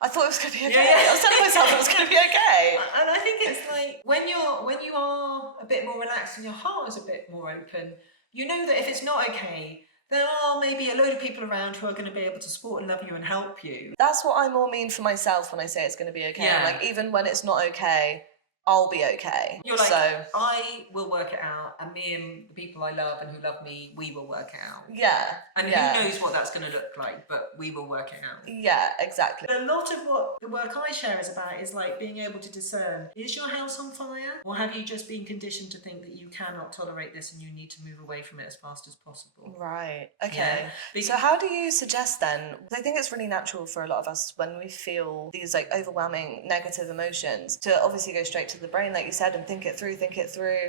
I thought it was going to be okay. Yeah. I was telling myself it was going to be okay. And I think it's like, when you are a bit more relaxed and your heart is a bit more open, you know that if it's not okay, there are maybe a load of people around who are going to be able to support and love you and help you. That's what I more mean for myself when I say it's going to be okay. Yeah. I'm like, even when it's not okay, I'll be okay. You're like, so, I will work it out, and me and the people I love and who love me, we will work it out. Yeah. And yeah. who knows what that's going to look like, but we will work it out. Yeah, exactly. A lot of what the work I share is about is like being able to discern, is your house on fire? Or have you just been conditioned to think that you cannot tolerate this and you need to move away from it as fast as possible? Right, okay. Yeah. So how do you suggest then, because I think it's really natural for a lot of us when we feel these like overwhelming negative emotions to obviously go straight to the brain, like you said, and think it through.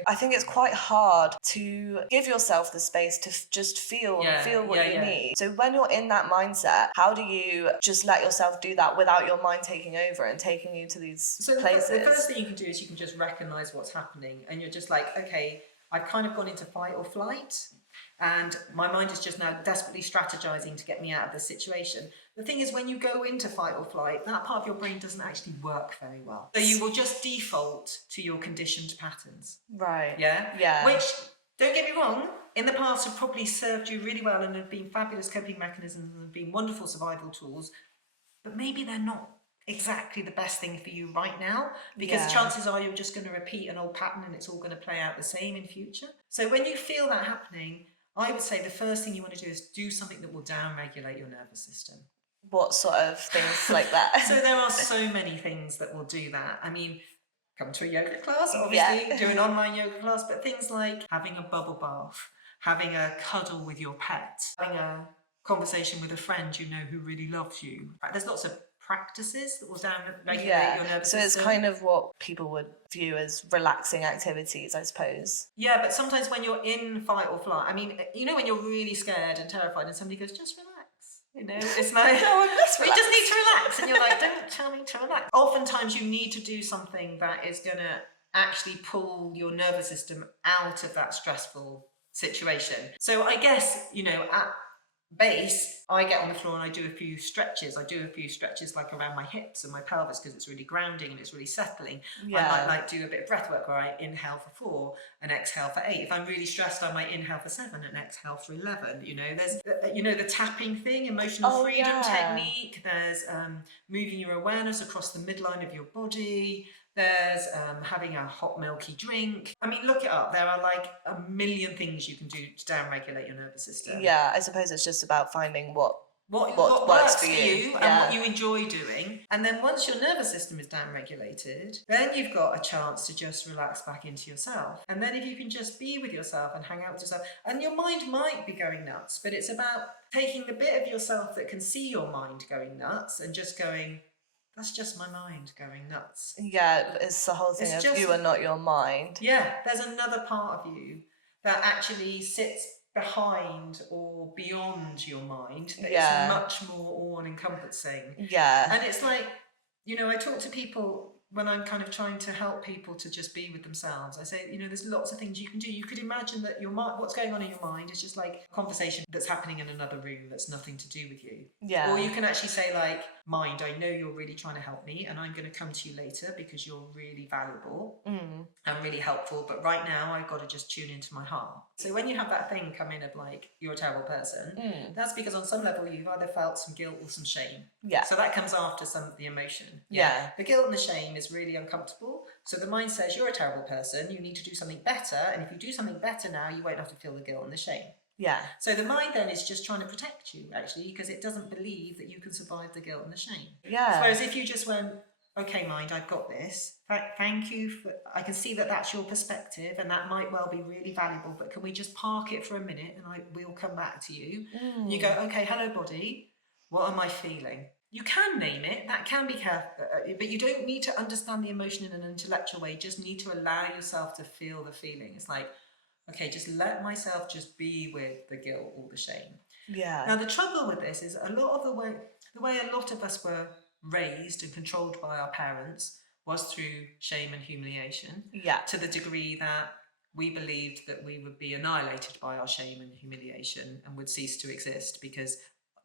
I think it's quite hard to give yourself the space to just feel what you need. So when you're in that mindset, how do you just let yourself do that without your mind taking over and taking you to these places? The first thing you can do is you can just recognize what's happening, and you're just like, okay, I've kind of gone into fight or flight, and my mind is just now desperately strategizing to get me out of this situation. The thing is, when you go into fight or flight, that part of your brain doesn't actually work very well. So you will just default to your conditioned patterns. Right. Yeah? Yeah. Which, don't get me wrong, in the past have probably served you really well and have been fabulous coping mechanisms and have been wonderful survival tools, but maybe they're not exactly the best thing for you right now, because chances are you're just going to repeat an old pattern and it's all going to play out the same in future. So when you feel that happening, I would say the first thing you want to do is do something that will down-regulate your nervous system. What sort of things like that? So there are so many things that will do that. I mean, come to a yoga class, obviously, do an online yoga class, but things like having a bubble bath, having a cuddle with your pet, having a conversation with a friend you know who really loves you. There's lots of practices that will down-regulate your nervous system. So it's kind of what people would view as relaxing activities, I suppose. Yeah, but sometimes when you're in fight or flight, I mean, you know when you're really scared and terrified and somebody goes, just relax. You know, it's like, you just need to relax. And you're like, don't tell me to relax. Oftentimes you need to do something that is going to actually pull your nervous system out of that stressful situation. So I guess, you know, at base, I get on the floor and I do a few stretches. I do a few stretches like around my hips and my pelvis because it's really grounding and it's really settling. I might like do a bit of breath work where I inhale for 4 and exhale for 8. If I'm really stressed, I might inhale for 7 and exhale for 11. You know, there's the tapping thing, emotional freedom technique. There's moving your awareness across the midline of your body. There's having a hot milky drink. I mean, look it up. There are like a million things you can do to down-regulate your nervous system. Yeah, I suppose it's just about finding what works for you and what you enjoy doing. And then once your nervous system is down-regulated, then you've got a chance to just relax back into yourself. And then if you can just be with yourself and hang out with yourself, and your mind might be going nuts, but it's about taking the bit of yourself that can see your mind going nuts and just going, that's just my mind going nuts. Yeah, it's the whole thing of you are not your mind. Yeah, there's another part of you that actually sits behind or beyond your mind. It's much more all-encompassing. Yeah. And it's like, you know, I talk to people when I'm kind of trying to help people to just be with themselves. I say, you know, there's lots of things you can do. You could imagine that your mind, what's going on in your mind is just like a conversation that's happening in another room that's nothing to do with you. Yeah. Or you can actually say like, mind, I know you're really trying to help me and I'm going to come to you later because you're really valuable and really helpful. But right now I've got to just tune into my heart. So when you have that thing come in of like, you're a terrible person, that's because on some level you've either felt some guilt or some shame. Yeah. So that comes after some of the emotion. Yeah. The guilt and the shame is really uncomfortable. So the mind says, you're a terrible person, you need to do something better. And if you do something better now, you won't have to feel the guilt and the shame. Yeah. So the mind then is just trying to protect you, actually, because it doesn't believe that you can survive the guilt and the shame. Yeah. Whereas if you just went, okay, mind, I've got this. Thank you for, I can see that that's your perspective and that might well be really valuable, but can we just park it for a minute and we'll come back to you. You go, okay, hello body, what am I feeling? You can name it, that can be careful, but you don't need to understand the emotion in an intellectual way, you just need to allow yourself to feel the feeling. It's like, okay, just let myself just be with the guilt or the shame. Yeah. Now the trouble with this is a lot of the way a lot of us were raised and controlled by our parents was through shame and humiliation. Yeah. To the degree that we believed that we would be annihilated by our shame and humiliation and would cease to exist because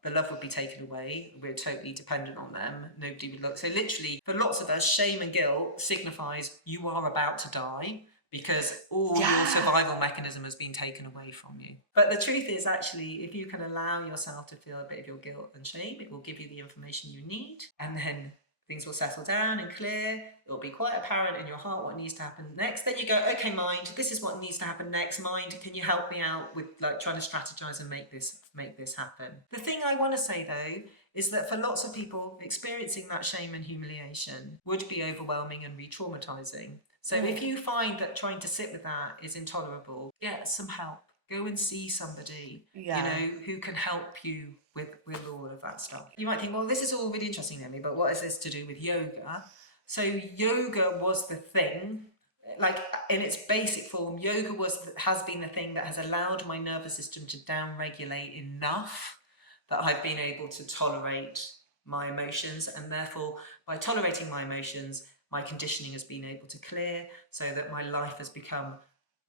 the love would be taken away. We're totally dependent on them. Nobody would look. So literally, for lots of us, shame and guilt signifies you are about to die because all your survival mechanism has been taken away from you. But the truth is actually, if you can allow yourself to feel a bit of your guilt and shame, it will give you the information you need. And then things will settle down and clear. It'll be quite apparent in your heart what needs to happen next. Then you go, okay, mind, this is what needs to happen next. Mind, can you help me out with like trying to strategize and make this happen? The thing I want to say though, is that for lots of people, experiencing that shame and humiliation would be overwhelming and re-traumatizing. So if you find that trying to sit with that is intolerable, get some help. Go and see somebody, you know, who can help you with all of that stuff. You might think, well, this is all really interesting, Naomi, but what is this to do with yoga? So yoga was the thing, like in its basic form, yoga has been the thing that has allowed my nervous system to down-regulate enough that I've been able to tolerate my emotions, and therefore by tolerating my emotions, my conditioning has been able to clear so that my life has become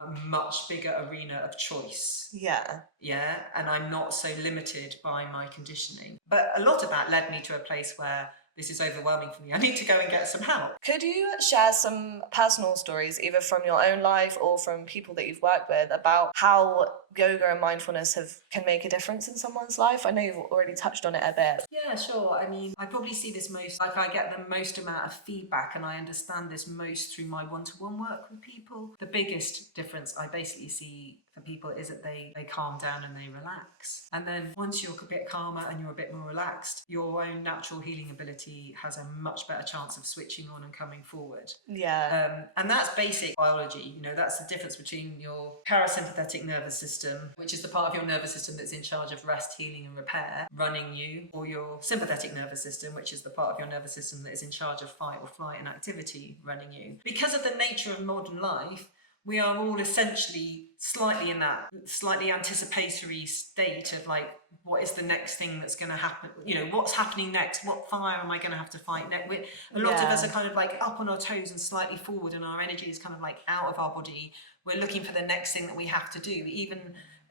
a much bigger arena of choice. Yeah. Yeah, and I'm not so limited by my conditioning. But a lot of that led me to a place where this is overwhelming for me. I need to go and get some help. Could you share some personal stories, either from your own life or from people that you've worked with, about how yoga and mindfulness can make a difference in someone's life? I know you've already touched on it a bit. Yeah, sure. I mean, I probably see this most, like I get the most amount of feedback, and I understand this most through my one-to-one work with people. The biggest difference I basically see for people is that they calm down and they relax. And then once you're a bit calmer and you're a bit more relaxed, your own natural healing ability has a much better chance of switching on and coming forward. Yeah. And that's basic biology. You know, that's the difference between your parasympathetic nervous system, which is the part of your nervous system that's in charge of rest, healing and repair, running you, or your sympathetic nervous system, which is the part of your nervous system that is in charge of fight or flight and activity, running you. Because of the nature of modern life, we are all essentially slightly in that slightly anticipatory state of like, what is the next thing that's going to happen? You know, what's happening next? What fire am I going to have to fight next? A lot of us are kind of like up on our toes and slightly forward, and our energy is kind of like out of our body. We're looking for the next thing that we have to do. Even,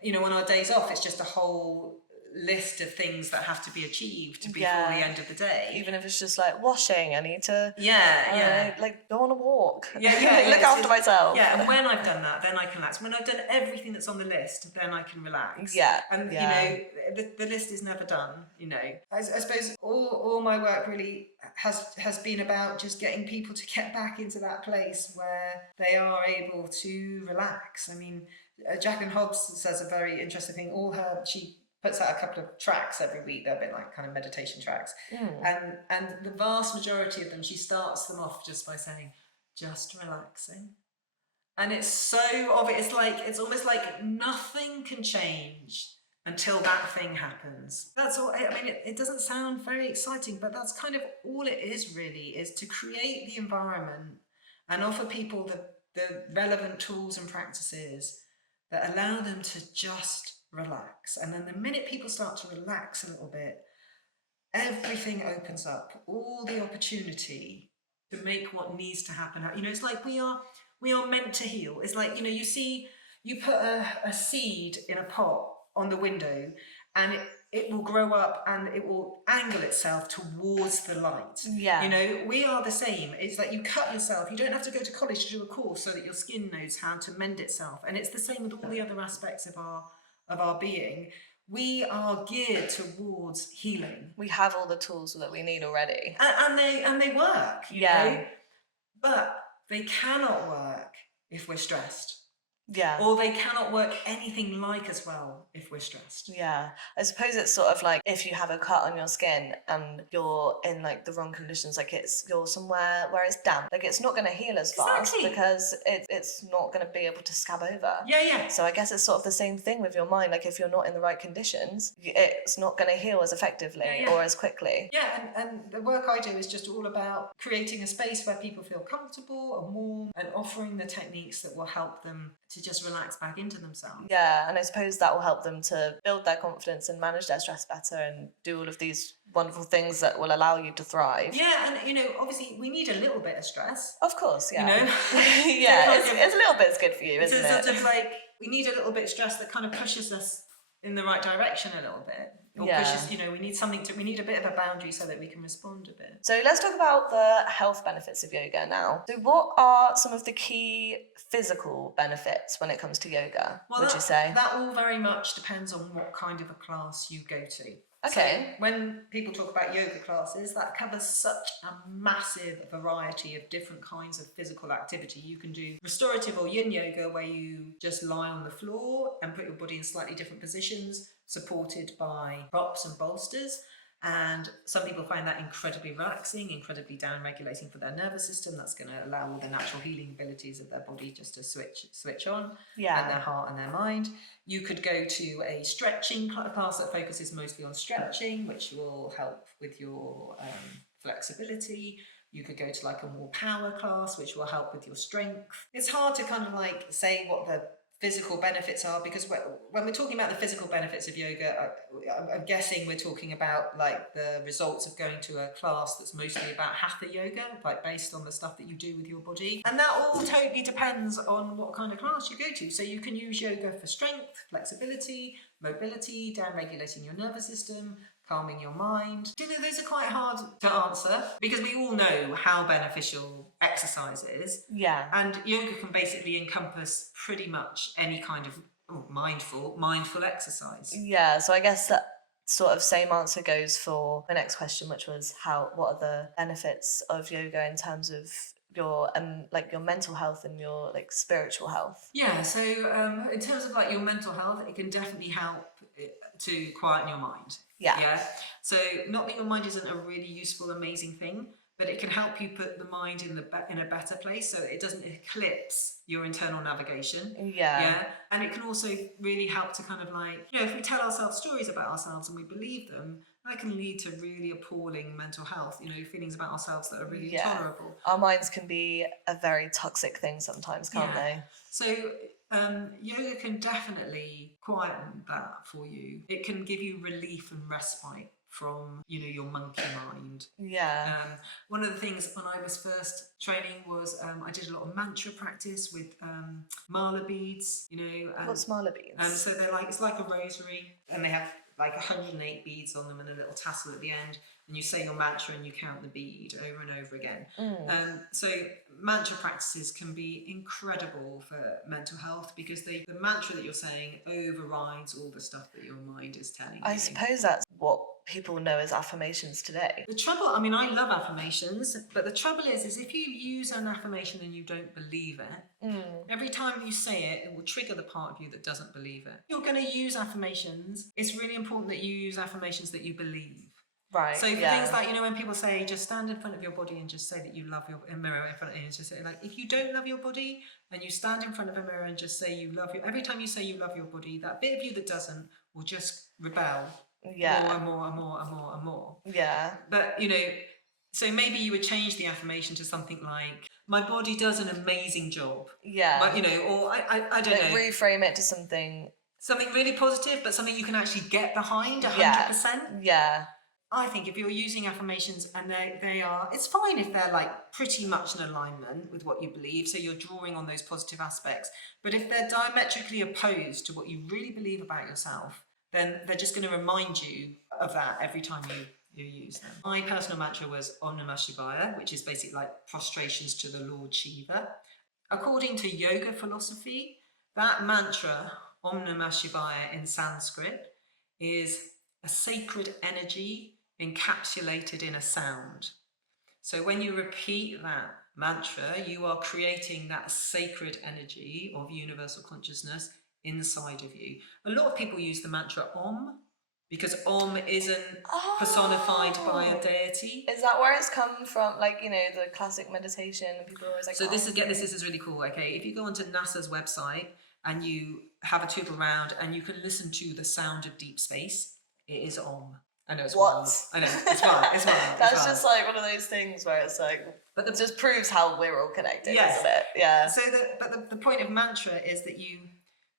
you know, on our days off, it's just a whole list of things that have to be achieved before the end of the day. Even if it's just like washing, I need to like go on a walk. Look after myself. Yeah, and when I've done that, then I can relax. When I've done everything that's on the list, then I can relax. And you know, the list is never done. You know, I suppose all my work really has been about just getting people to get back into that place where they are able to relax. I mean, Jacqueline Hobbs says a very interesting thing. She puts out a couple of tracks every week. They're a bit like kind of meditation tracks. And the vast majority of them, she starts them off just by saying, just relaxing. And it's so obvious, it's almost like nothing can change until that thing happens. That's all. I mean, it doesn't sound very exciting, but that's kind of all it is really, is to create the environment and offer people the relevant tools and practices that allow them to just relax. And then the minute people start to relax a little bit, everything opens up, all the opportunity to make what needs to happen. You know, it's like we are meant to heal. It's like, you know, you put a seed in a pot on the window, and it will grow up and it will angle itself towards the light. You know, we are the same. It's like you cut yourself. You don't have to go to college to do a course so that your skin knows how to mend itself. And it's the same with all the other aspects of our being. We are geared towards healing. We have all the tools that we need already. And they work, you know? But they cannot work if we're stressed. Or they cannot work anything like as well if we're stressed. I suppose it's sort of like if you have a cut on your skin and you're in like the wrong conditions, like you're somewhere where it's damp, like it's not going to heal as fast because it's not going to be able to scab over. So I guess it's sort of the same thing with your mind. Like if you're not in the right conditions, it's not going to heal as effectively or as quickly. And the work I do is just all about creating a space where people feel comfortable and warm, and offering the techniques that will help them to just relax back into themselves. And I suppose that will help them to build their confidence and manage their stress better and do all of these wonderful things that will allow you to thrive. And you know, obviously we need a little bit of stress. Of course, You know? It's a little bit's good for you, isn't it? It's sort of like, we need a little bit of stress that kind of pushes us in the right direction a little bit. Or pushes, you know, we need a bit of a boundary so that we can respond a bit. So let's talk about the health benefits of yoga now. So what are some of the key physical benefits when it comes to yoga, would you say? That all very much depends on what kind of a class you go to. Okay. So when people talk about yoga classes, that covers such a massive variety of different kinds of physical activity. You can do restorative or yin yoga, where you just lie on the floor and put your body in slightly different positions, supported by props and bolsters. And some people find that incredibly relaxing, incredibly down-regulating for their nervous system. That's going to allow all the natural healing abilities of their body just to switch on, and their heart and their mind. You could go to a stretching class that focuses mostly on stretching, which will help with your flexibility. You could go to like a more power class, which will help with your strength. It's hard to kind of like say what the physical benefits are, because when we're talking about the physical benefits of yoga, I'm guessing we're talking about like the results of going to a class that's mostly about hatha yoga, like based on the stuff that you do with your body. And that all totally depends on what kind of class you go to. So you can use yoga for strength, flexibility, mobility, down regulating your nervous system, calming your mind. Do you know, those are quite hard to answer because we all know how beneficial exercise is. Yeah. And yoga can basically encompass pretty much any kind of mindful exercise. Yeah, so I guess that sort of same answer goes for the next question, which was what are the benefits of yoga in terms of your like your mental health and your like spiritual health? Yeah, so in terms of like your mental health, it can definitely help to quieten your mind. Yeah. So not that your mind isn't a really useful, amazing thing, but it can help you put the mind in a better place, so it doesn't eclipse your internal navigation. Yeah. And it can also really help to kind of like, you know, if we tell ourselves stories about ourselves and we believe them, that can lead to really appalling mental health, you know, feelings about ourselves that are really intolerable. Our minds can be a very toxic thing sometimes, can't they? So yoga can definitely quieten that for you. It can give you relief and respite from, you know, your monkey mind. One of the things when I was first training was I did a lot of mantra practice with mala beads, you know. What's mala beads? So they're like, it's like a rosary, and they have like 108 beads on them and a little tassel at the end, and you say your mantra and you count the bead over and over again. So mantra practices can be incredible for mental health because the mantra that you're saying overrides all the stuff that your mind is telling you. I suppose that's what people know as affirmations today. The trouble, I mean, I love affirmations, but the trouble is if you use an affirmation and you don't believe it, every time you say it, it will trigger the part of you that doesn't believe it. If you're going to use affirmations, it's really important that you use affirmations that you believe. Right. So for things like, you know, when people say just stand in front of your body and just say that you love your mirror in front of you, and just say like, if you don't love your body and you stand in front of a mirror and just say you love your, every time you say you love your body, that bit of you that doesn't will just rebel. More and more and more and more and more. But, you know, so maybe you would change the affirmation to something like, my body does an amazing job. But, you know, or I don't know. Reframe it to something really positive, but something you can actually get behind 100%. I think if you're using affirmations and they are, it's fine if they're like pretty much in alignment with what you believe, so you're drawing on those positive aspects. But if they're diametrically opposed to what you really believe about yourself, then they're just going to remind you of that every time you use them. My personal mantra was Om Namah Shivaya, which is basically like prostrations to the Lord Shiva. According to yoga philosophy, that mantra, Om Namah Shivaya in Sanskrit, is a sacred energy encapsulated in a sound. So when you repeat that mantra, you are creating that sacred energy of universal consciousness inside of you. A lot of people use the mantra Om because Om isn't personified by a deity. Is that where it's come from? Like, you know, the classic meditation and people are always like, so this is really cool. Okay, if you go onto NASA's website and you have a tootle around and you can listen to the sound of deep space, it is Om. I know it's wild. I know it's wild. It's wild. That's just like one of those things where it's like, but it just proves how we're all connected, isn't it? Yeah. So the point of mantra is that you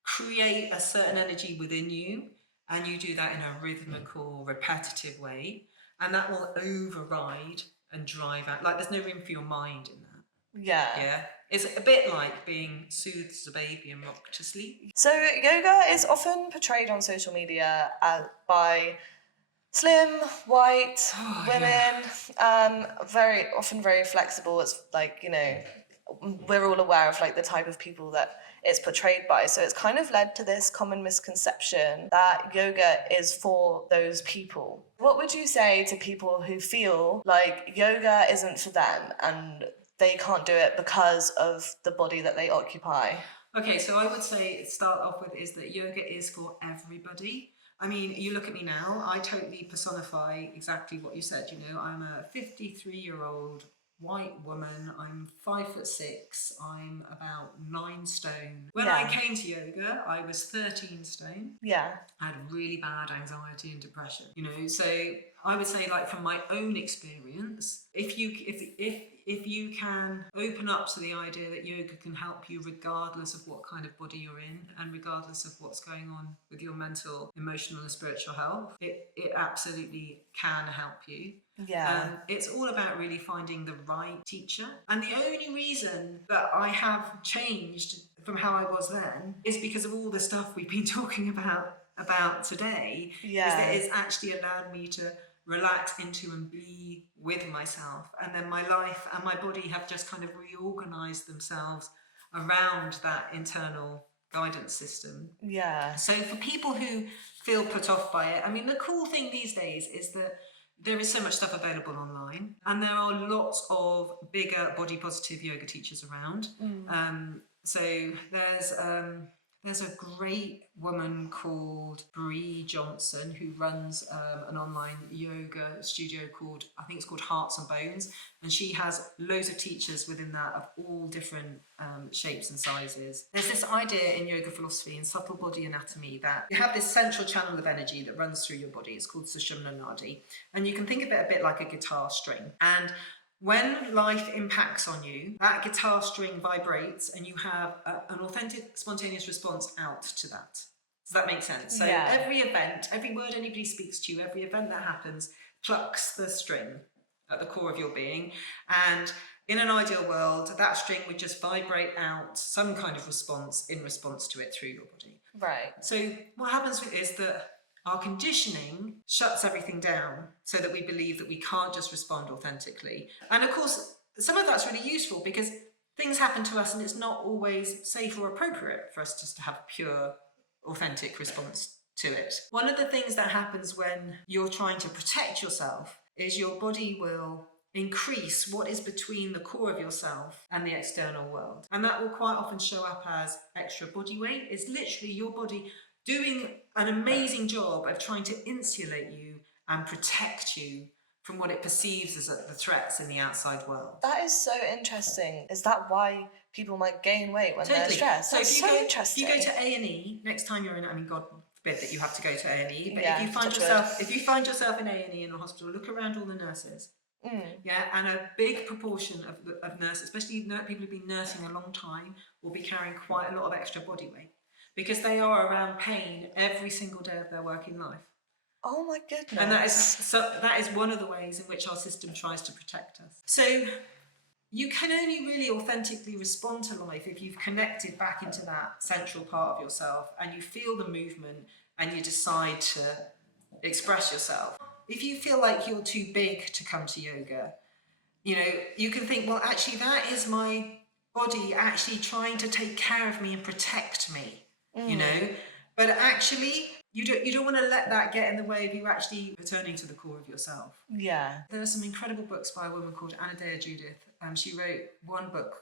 create a certain energy within you, and you do that in a rhythmical, repetitive way, and that will override and drive out. Like there's no room for your mind in that. Yeah. It's a bit like being soothed as a baby and rocked to sleep. So yoga is often portrayed on social media by slim, white women, very often very flexible. It's like, you know, we're all aware of like the type of people that it's portrayed by. So it's kind of led to this common misconception that yoga is for those people. What would you say to people who feel like yoga isn't for them and they can't do it because of the body that they occupy? Okay, so I would say start off with is that yoga is for everybody. I mean, you look at me now, I totally personify exactly what you said. You know, I'm a 53-year-old white woman. I'm 5'6". I'm about 9 stone. When I came to yoga, I was 13 stone. I had really bad anxiety and depression. You know, so I would say, like, from my own experience, if if you can open up to the idea that yoga can help you regardless of what kind of body you're in and regardless of what's going on with your mental, emotional and spiritual health, it absolutely can help you. Yeah. It's all about really finding the right teacher. And the only reason that I have changed from how I was then is because of all the stuff we've been talking about today. Yeah. Is that it's actually allowed me to relax into and be with myself, and then my life and my body have just kind of reorganized themselves around that internal guidance system. Yeah. So for people who feel put off by it, I mean, the cool thing these days is that there is so much stuff available online, and there are lots of bigger body positive yoga teachers around. So there's a great woman called Bree Johnson who runs an online yoga studio called, I think it's called Hearts and Bones, and she has loads of teachers within that of all different shapes and sizes. There's this idea in yoga philosophy and subtle body anatomy that you have this central channel of energy that runs through your body. It's called Sushumna Nadi, and you can think of it a bit like a guitar string. And when life impacts on you, that guitar string vibrates and you have an authentic, spontaneous response out to that. Does that make sense? So every event, every word anybody speaks to you, every event that happens plucks the string at the core of your being. And in an ideal world, that string would just vibrate out some kind of response in response to it through your body. Right. So what happens is that our conditioning shuts everything down so that we believe that we can't just respond authentically. And of course, some of that's really useful because things happen to us and it's not always safe or appropriate for us just to have a pure, authentic response to it. One of the things that happens when you're trying to protect yourself is your body will increase what is between the core of yourself and the external world. And that will quite often show up as extra body weight. It's literally your body doing an amazing job of trying to insulate you and protect you from what it perceives as the threats in the outside world. That is so interesting. Is that why people might gain weight when they're stressed? That's so interesting. If you go to A&E next time you're in, I mean, God forbid that you have to go to A&E, but yeah, if you find yourself in A&E in a hospital, look around all the nurses. Yeah, and a big proportion of nurses, especially people who've been nursing a long time, will be carrying quite a lot of extra body weight because they are around pain every single day of their working life. Oh my goodness. And that is one of the ways in which our system tries to protect us. So you can only really authentically respond to life if you've connected back into that central part of yourself and you feel the movement and you decide to express yourself. If you feel like you're too big to come to yoga, you know, you can think, well, actually, that is my body actually trying to take care of me and protect me, you know, but actually you don't want to let that get in the way of you actually returning to the core of yourself. Yeah. There are some incredible books by a woman called Anadea Judith. She wrote one book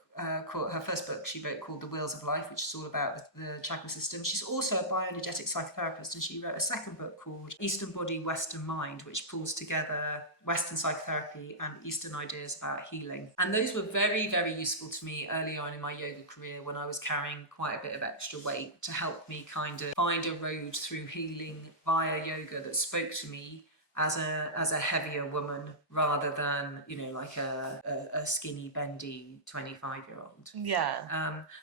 called, her first book she wrote called The Wheels of Life, which is all about the chakra system. She's also a bioenergetic psychotherapist, and she wrote a second book called Eastern Body, Western Mind, which pulls together Western psychotherapy and Eastern ideas about healing. And those were very, very useful to me early on in my yoga career when I was carrying quite a bit of extra weight, to help me kind of find a road through healing via yoga that spoke to me as a heavier woman rather than, you know, like a skinny, bendy 25-year-old. Yeah.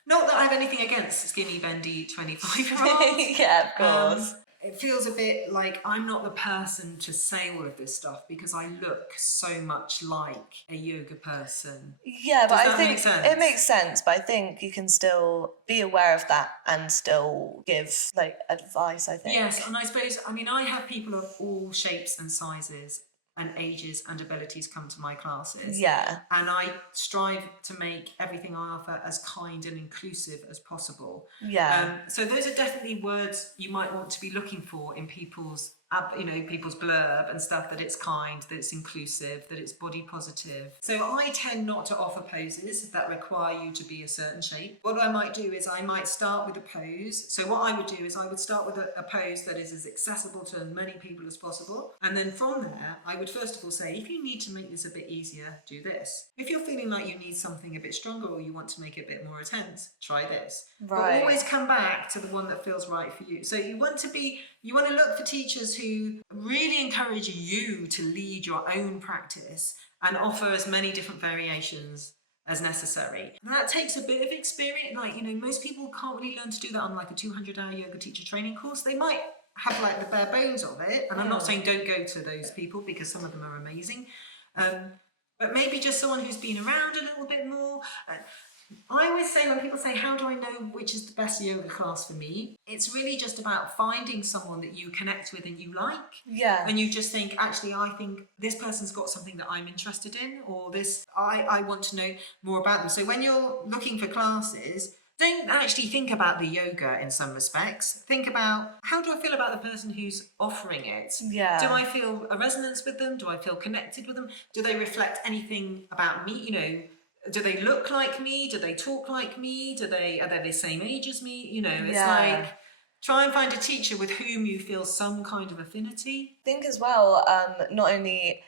Not that I have anything against skinny, bendy 25-year-olds. Yeah, of course. It feels a bit like I'm not the person to say all of this stuff because I look so much like a yoga person. Yeah, but I think make sense? It makes sense, but I think you can still be aware of that and still give like advice, I think. Yes, and I suppose, I mean, I have people of all shapes and sizes and ages and abilities come to my classes. Yeah. And I strive to make everything I offer as kind and inclusive as possible. Yeah. So those are definitely words you might want to be looking for in people's blurb and stuff, that it's kind, that it's inclusive, that it's body positive. So I tend not to offer poses that require you to be a certain shape. What I might do is I might start with a pose. So what I would do is I would start with a pose that is as accessible to as many people as possible. And then from there, I would first of all say, if you need to make this a bit easier, do this. If you're feeling like you need something a bit stronger or you want to make it a bit more intense, try this. Right. But always come back to the one that feels right for you. So you want to look for teachers to really encourage you to lead your own practice and offer as many different variations as necessary. And that takes a bit of experience. Like, most people can't really learn to do that on like a 200-hour yoga teacher training course. They might have like the bare bones of it. And I'm not saying don't go to those people, because some of them are amazing. But maybe just someone who's been around a little bit more. I always say, when people say, how do I know which is the best yoga class for me? It's really just about finding someone that you connect with and you like. Yeah. And you just think, actually, I think this person's got something that I'm interested in, or this, I want to know more about them. So when you're looking for classes, don't actually think about the yoga in some respects. Think about, how do I feel about the person who's offering it? Yeah. Do I feel a resonance with them? Do I feel connected with them? Do they reflect anything about me? Do they look like me? Do they talk like me? Are they the same age as me? It's like, try and find a teacher with whom you feel some kind of affinity. I think as well, not only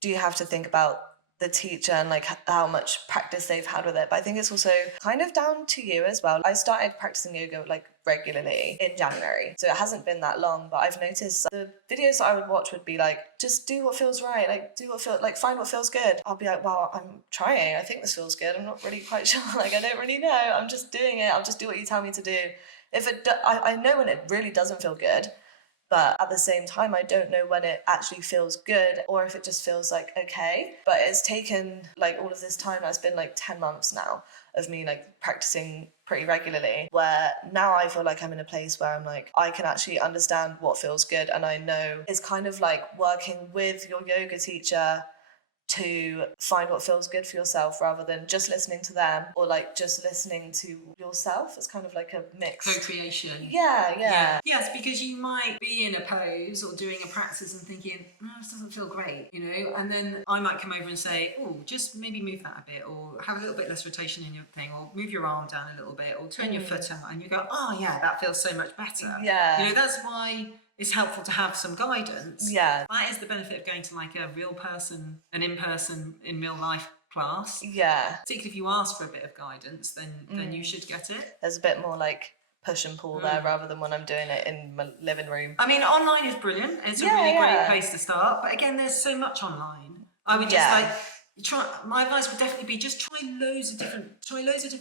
do you have to think about the teacher and like how much practice they've had with it, but I think it's also kind of down to you as well. I started practicing yoga like regularly in January, so it hasn't been that long, but I've noticed the videos that I would watch would be like, just do what feels right, find what feels good. I'll be like, well, I'm trying, I think this feels good, I'm not really quite sure, like I don't really know, I'm just doing it, I'll just do what you tell me to do. I know when it really doesn't feel good, but at the same time, I don't know when it actually feels good or if it just feels like okay. But it's taken like all of this time. It's been like 10 months now of me like practicing pretty regularly, where now I feel like I'm in a place where I'm like, I can actually understand what feels good. And I know it's kind of like working with your yoga teacher to find what feels good for yourself, rather than just listening to them or like just listening to yourself. It's kind of like a mix. Co-creation. Yeah. Yes, because you might be in a pose or doing a practice and thinking, this doesn't feel great, and then I might come over and say, oh, just maybe move that a bit, or have a little bit less rotation in your thing, or move your arm down a little bit, or turn your foot out, and you go, oh yeah, that feels so much better. Yeah. That's why it's helpful to have some guidance. Yeah. That is the benefit of going to like a real person, an in-person, in real life class. Yeah. Particularly if you ask for a bit of guidance, then you should get it. There's a bit more like push and pull there, rather than when I'm doing it in my living room. I mean, online is brilliant. It's a really great place to start. But again, there's so much online. I would just my advice would definitely be just try loads of different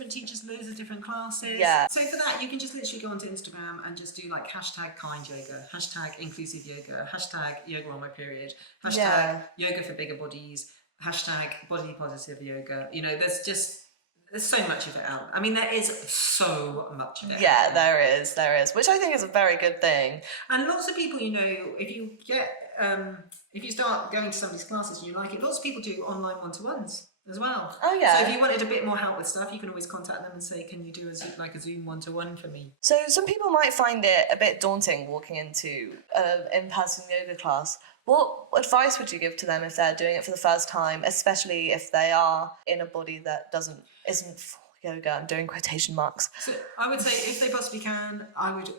teachers, loads of different classes. Yeah. So for that, you can just literally go onto Instagram and just do like hashtag kind yoga, hashtag inclusive yoga, hashtag yoga on my period, hashtag yoga for bigger bodies, hashtag body positive yoga. There's so much of it out. I mean, there is so much of it. Yeah, there is, which I think is a very good thing. And lots of people, if you start going to some of these classes and you like it, lots of people do online one-to-ones as well. Oh yeah. So if you wanted a bit more help with stuff, you can always contact them and say, can you do a Zoom one-to-one for me? So some people might find it a bit daunting walking into an in-person yoga class. What advice would you give to them if they're doing it for the first time, especially if they are in a body that isn't for yoga? I'm doing quotation marks. So I would say, if they possibly can, I would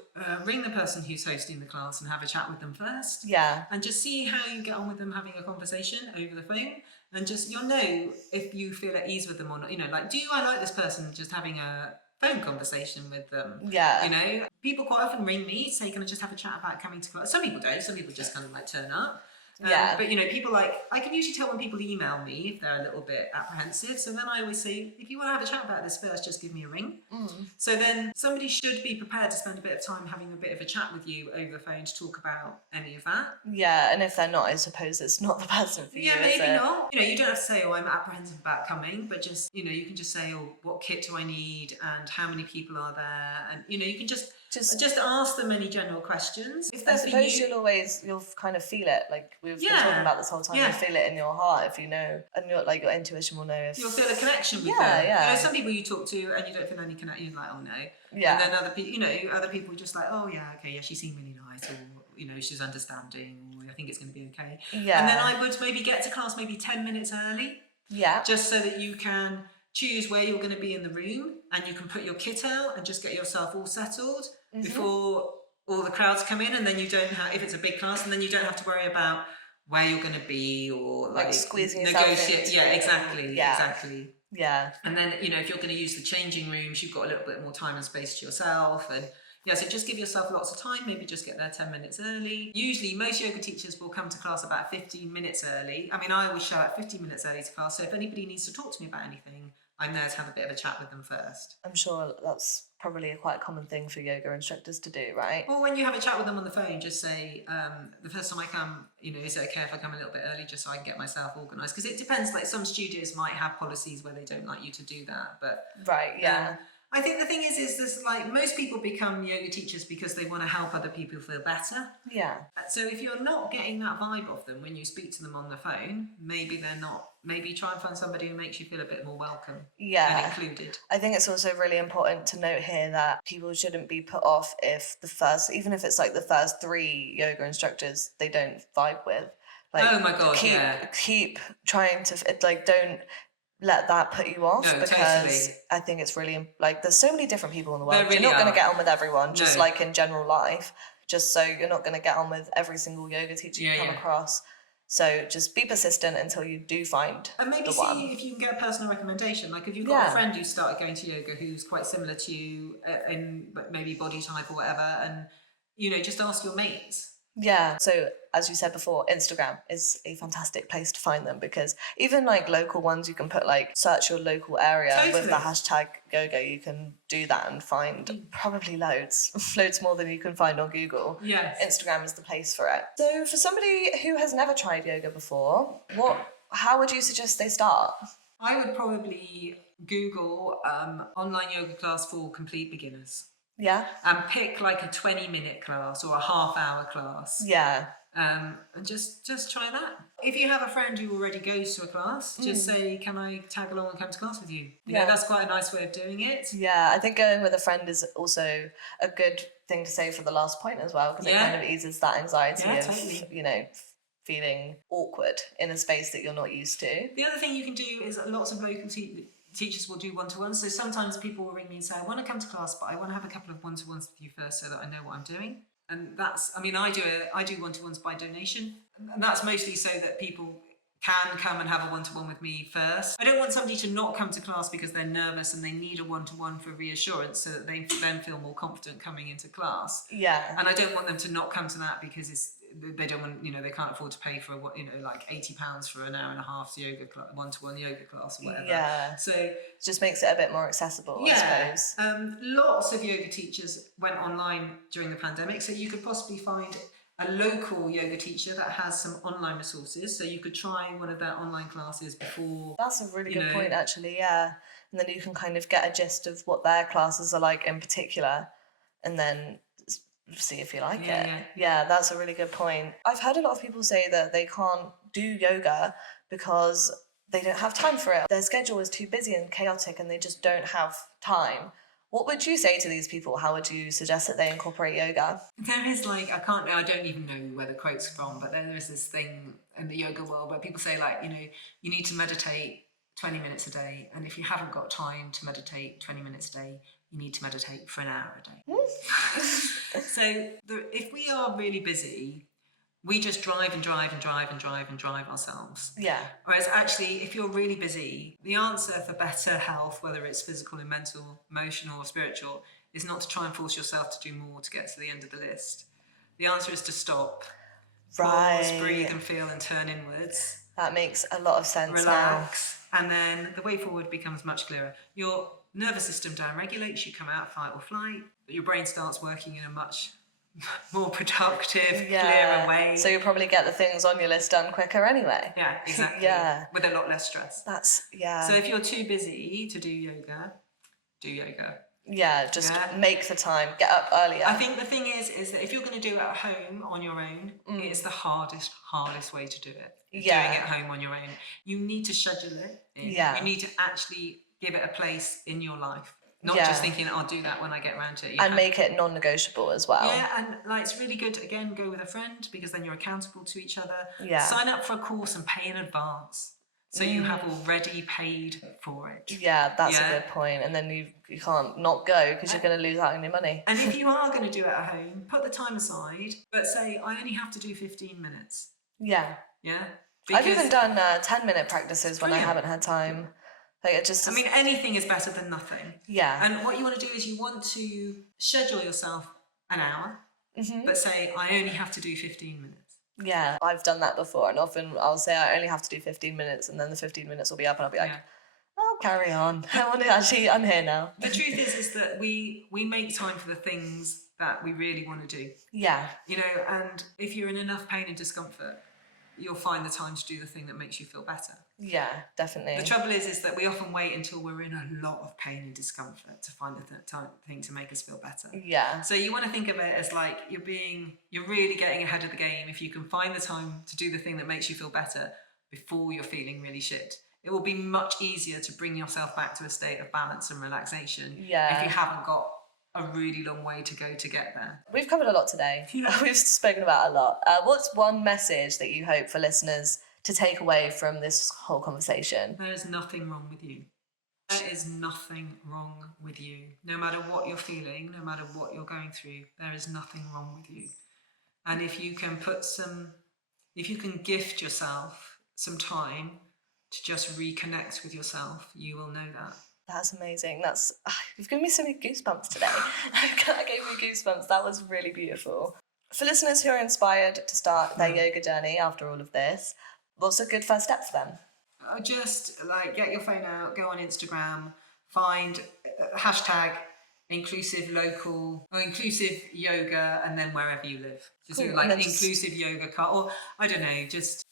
ring the person who's hosting the class and have a chat with them first. Yeah. And just see how you get on with them having a conversation over the phone. And just, you'll know if you feel at ease with them or not. Do I like this person, just having a phone conversation with them? Yeah. People quite often ring me, say, can I just have a chat about coming to class? Some people don't. Some people just kind of like turn up. But people I can usually tell when people email me if they're a little bit apprehensive. So then I always say, if you want to have a chat about this first, just give me a ring. So then somebody should be prepared to spend a bit of time having a bit of a chat with you over the phone to talk about any of that. Yeah, and if they're not, I suppose it's not the person for you. Yeah, maybe not. You don't have to say, oh, I'm apprehensive about coming, but just, you can just say, oh, what kit do I need and how many people are there? And, you can just ask them any general questions. I suppose you'll kind of feel it, like we've been talking about this whole time. You feel it in your heart if you know, and your intuition will know if you'll feel a connection with them. Yeah. Some people you talk to and you don't feel any connection. You're like, oh no. Yeah. And then other people are just like, oh yeah, okay, yeah, she seemed really nice, or she's understanding, or I think it's going to be okay. Yeah. And then I would maybe get to class maybe 10 minutes early. Yeah. Just so that you can choose where you're going to be in the room and you can put your kit out and just get yourself all settled before all the crowds come in, and then you don't have, if it's a big class, and then you don't have to worry about where you're going to be or like squeezing yourself negotiate. into. Yeah, exactly. Yeah. And then if you're going to use the changing rooms, you've got a little bit more time and space to yourself, and Yeah, so just give yourself lots of time, maybe just get there 10 minutes early. Usually most yoga teachers will come to class about 15 minutes early. I mean, I always show up 15 minutes early to class, so if anybody needs to talk to me about anything, I'm there to have a bit of a chat with them first. I'm sure that's probably a quite common thing for yoga instructors to do, right? Or when you have a chat with them on the phone, just say, the first time I come, is it okay if I come a little bit early just so I can get myself organised? Because it depends, like some studios might have policies where they don't like you to do that, but... Right, yeah. I think the thing is this, like, most people become yoga teachers because they want to help other people feel better. Yeah. So if you're not getting that vibe off them when you speak to them on the phone, maybe they're not. Maybe try and find somebody who makes you feel a bit more welcome and included. I think it's also really important to note here that people shouldn't be put off if even if it's like the first 3 yoga instructors they don't vibe with. Like, oh my God, keep trying to, like, don't let that put you off, because totally. I think it's really, like, there's so many different people in the world. Really you're not going to get on with everyone, just No. like in general life. Just so you're not going to get on with every single yoga teacher you come across. So just be persistent until you do find and maybe the one. If you can get a personal recommendation. Like if you've got a friend who started going to yoga who's quite similar to you in maybe body type or whatever, and just ask your mates. Yeah, so as you said before, Instagram is a fantastic place to find them, because even like local ones, you can put like search your local area with the hashtag yoga. You can do that and find probably loads more than you can find on Google. Yes. Instagram is the place for it. So for somebody who has never tried yoga before, how would you suggest they start? I would probably Google online yoga class for complete beginners. Yeah. And pick like a 20-minute class or a half-hour class. Yeah. And just try that. If you have a friend who already goes to a class, just say, can I tag along and come to class with you? You know, that's quite a nice way of doing it. Yeah, I think going with a friend is also a good thing to say for the last point as well, because it kind of eases that anxiety of, totally. Feeling awkward in a space that you're not used to. The other thing you can do is lots of local teachers will do one-to-ones. So sometimes people will ring me and say, I want to come to class, but I want to have a couple of one-to-ones with you first so that I know what I'm doing. And that's, I do one-to-ones by donation. And that's mostly so that people can come and have a one-to-one with me first. I don't want somebody to not come to class because they're nervous and they need a one-to-one for reassurance so that they then feel more confident coming into class. Yeah. And I don't want them to not come to that because they don't want, they can't afford to pay for like £80 for an hour and a half one-to-one yoga class or whatever. Yeah. So it just makes it a bit more accessible, I suppose. Lots of yoga teachers went online during the pandemic, so you could possibly find a local yoga teacher that has some online resources, so you could try one of their online classes before. That's a really good point, actually, yeah. And then you can kind of get a gist of what their classes are like in particular, and then see if you like it. Yeah, that's a really good point. I've heard a lot of people say that they can't do yoga because they don't have time for it. Their schedule is too busy and chaotic and they just don't have time. What would you say to these people? How would you suggest that they incorporate yoga? There is like, I don't even know where the quote's from, but there is this thing in the yoga world where people say like, you need to meditate 20 minutes a day. And if you haven't got time to meditate 20 minutes a day, you need to meditate for an hour a day. So if we are really busy, we just drive ourselves. Yeah. Whereas actually, if you're really busy, the answer for better health, whether it's physical and mental, emotional or spiritual, is not to try and force yourself to do more to get to the end of the list. The answer is to stop, pause, breathe and feel and turn inwards. That makes a lot of sense. Relax. Now. And then the way forward becomes much clearer. Your nervous system downregulates, you come out fight or flight, but your brain starts working in a much more productive, clearer way. So you'll probably get the things on your list done quicker anyway. Yeah, exactly. With a lot less stress. So if you're too busy to do yoga, do yoga. Yeah, just make the time, get up earlier. I think the thing is that if you're going to do it at home on your own, it's the hardest way to do it. Doing it at home on your own. You need to schedule it in. You need to actually give it a place in your life. Not just thinking, I'll do that when I get around to it. Make it non-negotiable as well. Yeah, and like it's really good to, again, go with a friend because then you're accountable to each other. Yeah. Sign up for a course and pay in advance. So you have already paid for it. Yeah, that's a good point. And then you can't not go because you're going to lose out on your money. And if you are going to do it at home, put the time aside, but say, I only have to do 15 minutes. Yeah. Yeah? I've even done 10-minute practices when I haven't had time. Like anything is better than nothing. Yeah. And what you want to do is you want to schedule yourself an hour, but say I only have to do 15 minutes. Yeah, I've done that before, and often I'll say I only have to do 15 minutes, and then the 15 minutes will be up, and I'll be like, "Oh, carry on. I'm here now." The truth is that we make time for the things that we really want to do. Yeah. You know, and if you're in enough pain and discomfort, you'll find the time to do the thing that makes you feel better. Yeah, definitely. The trouble is that we often wait until we're in a lot of pain and discomfort to find the thing to make us feel better. Yeah. So you want to think of it as like you're really getting ahead of the game if you can find the time to do the thing that makes you feel better before you're feeling really shit. It will be much easier to bring yourself back to a state of balance and relaxation if you haven't got a really long way to go to get there. We've covered a lot today. Yeah. We've spoken about a lot. What's one message that you hope for listeners to take away from this whole conversation? There is nothing wrong with you. There is nothing wrong with you. No matter what you're feeling, no matter what you're going through, there is nothing wrong with you. And if you can gift yourself some time to just reconnect with yourself, you will know that. That's amazing. You've given me so many goosebumps today. That gave me goosebumps. That was really beautiful. For listeners who are inspired to start their yoga journey after all of this, what's a good first step for them? Just get your phone out, go on Instagram, find hashtag inclusive yoga, and then wherever you live. Just cool. Inclusive yoga car, or I don't know, just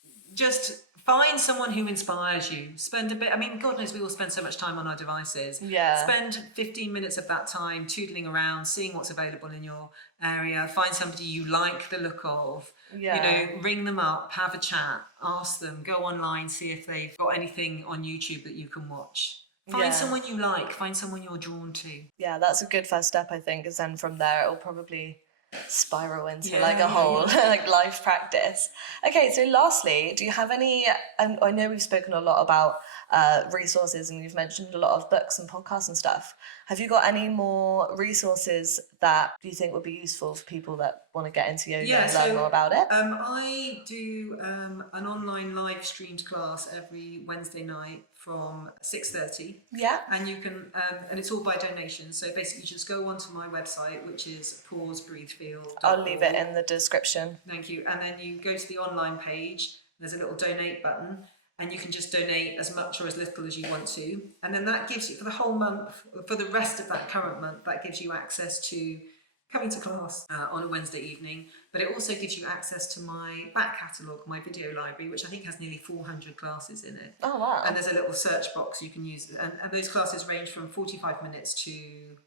find someone who inspires you. Spend a bit, God knows we all spend so much time on our devices. Yeah. Spend 15 minutes of that time tootling around, seeing what's available in your area. Find somebody you like the look of. Yeah. Ring them up, have a chat, ask them, go online, see if they've got anything on YouTube that you can watch. Find someone you like, find someone you're drawn to. Yeah, that's a good first step, I think, because then from there it'll probably spiral into a whole life practice. Okay, so lastly, do you have any, I know we've spoken a lot about resources, and you've mentioned a lot of books and podcasts and stuff. Have you got any more resources that you think would be useful for people that want to get into yoga and learn more about it? I do an online live streamed class every Wednesday night from 6:30. Yeah. And you can, and it's all by donation. So basically you just go onto my website, which is pausebreathefeel.org. I'll leave it in the description. Thank you. And then you go to the online page, there's a little donate button, and you can just donate as much or as little as you want to. And then that gives you, for the whole month, for the rest of that current month, that gives you access to coming to class on a Wednesday evening, but it also gives you access to my back catalogue, my video library, which I think has nearly 400 classes in it. Oh, wow. And there's a little search box you can use, and those classes range from 45 minutes to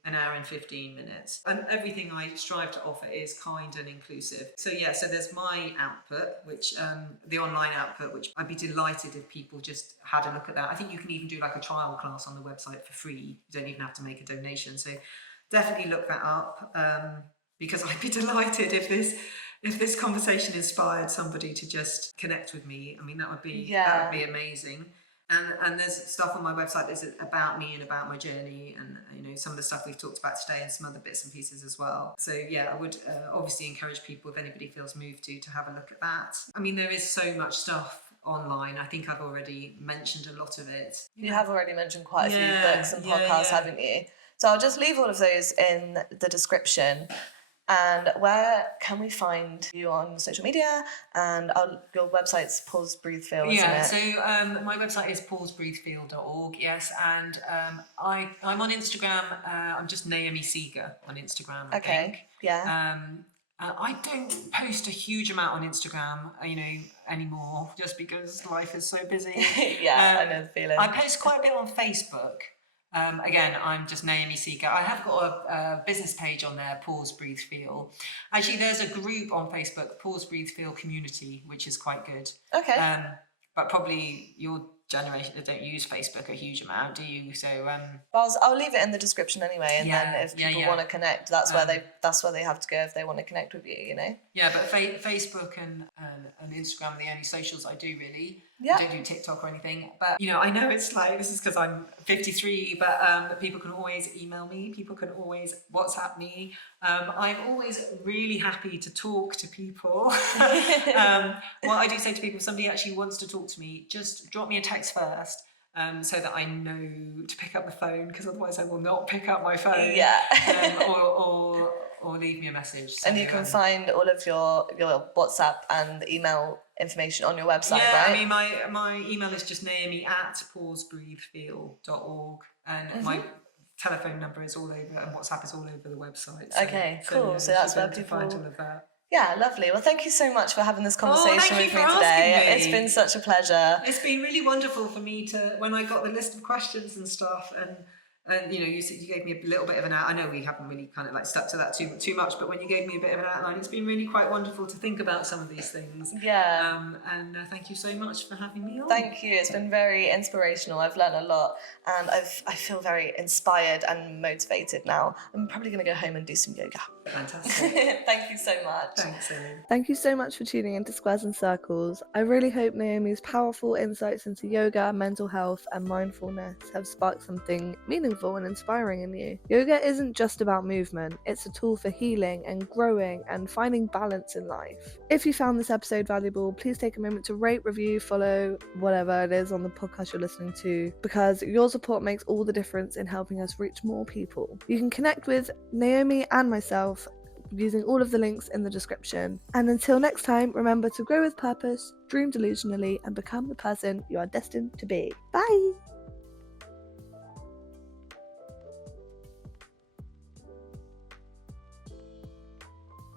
an hour and 15 minutes. And everything I strive to offer is kind and inclusive. So so there's my output, which the online output, which I'd be delighted if people just had a look at that. I think you can even do a trial class on the website for free. You don't even have to make a donation. So definitely look that up, because I'd be delighted if this conversation inspired somebody to just connect with me. That would be amazing. And there's stuff on my website that's about me and about my journey, and some of the stuff we've talked about today, and some other bits and pieces as well. So I would obviously encourage people, if anybody feels moved to have a look at that. There is so much stuff online. I think I've already mentioned a lot of it. You have already mentioned quite a few books and podcasts, haven't you? So I'll just leave all of those in the description. And where can we find you on social media? And your website's Pause Breathe Feel, isn't it? So my website is pausebreathefeel.org, yes. And I'm on Instagram. I'm just Naomi Seager on Instagram, I think. Yeah. I don't post a huge amount on Instagram, anymore, just because life is so busy. I know the feeling. I post quite a bit on Facebook. Again, I'm just Naomi Seager. I have got a business page on there, Pause Breathe Feel. Actually, there's a group on Facebook, Pause Breathe Feel Community, which is quite good. Okay. But probably your generation don't use Facebook a huge amount, do you? So I'll leave it in the description anyway, and then if people want to connect, that's where they have to go if they want to connect with you. Yeah, but Facebook and Instagram are the only socials I do really. Yeah. I don't do TikTok or anything, but I know it's this is because I'm 53, but people can always email me, people can always WhatsApp me. I'm always really happy to talk to people. What I do say to people, if somebody actually wants to talk to me, just drop me a text first, so that I know to pick up the phone, because otherwise I will not pick up my phone. Yeah. Or leave leave me a message. And you can find all of your WhatsApp and email information on your website, right? I mean, my email is just naomi@pausebreathefeel.org, and my telephone number is all over, and WhatsApp is all over the website. Okay, cool. So that's where people find all of that. Yeah, lovely. Well, thank you so much for having this conversation with me today. Me. It's been such a pleasure. It's been really wonderful for me to, when I got the list of questions and stuff, and you know, you gave me a little bit of an outline. I know we haven't really kind of like stuck to that too much, but when you gave me a bit of an outline, it's been really quite wonderful to think about some of these things. Yeah. And thank you so much for having me on. Thank you. It's been very inspirational. I've learned a lot, and I feel very inspired and motivated now. I'm probably going to go home and do some yoga. Fantastic. Thank you so much. Thanks, Ellie. Thank you so much for tuning into Squares and Circles. I really hope Naomi's powerful insights into yoga, mental health, and mindfulness have sparked something meaningful and inspiring in you. Yoga isn't just about movement, it's a tool for healing and growing and finding balance in life. If you found this episode valuable, please take a moment to rate, review, follow, whatever it is on the podcast you're listening to, because your support makes all the difference in helping us reach more people. You can connect with Naomi and myself using all of the links in the description. And until next time, remember to grow with purpose, dream delusionally, and become the person you are destined to be. Bye!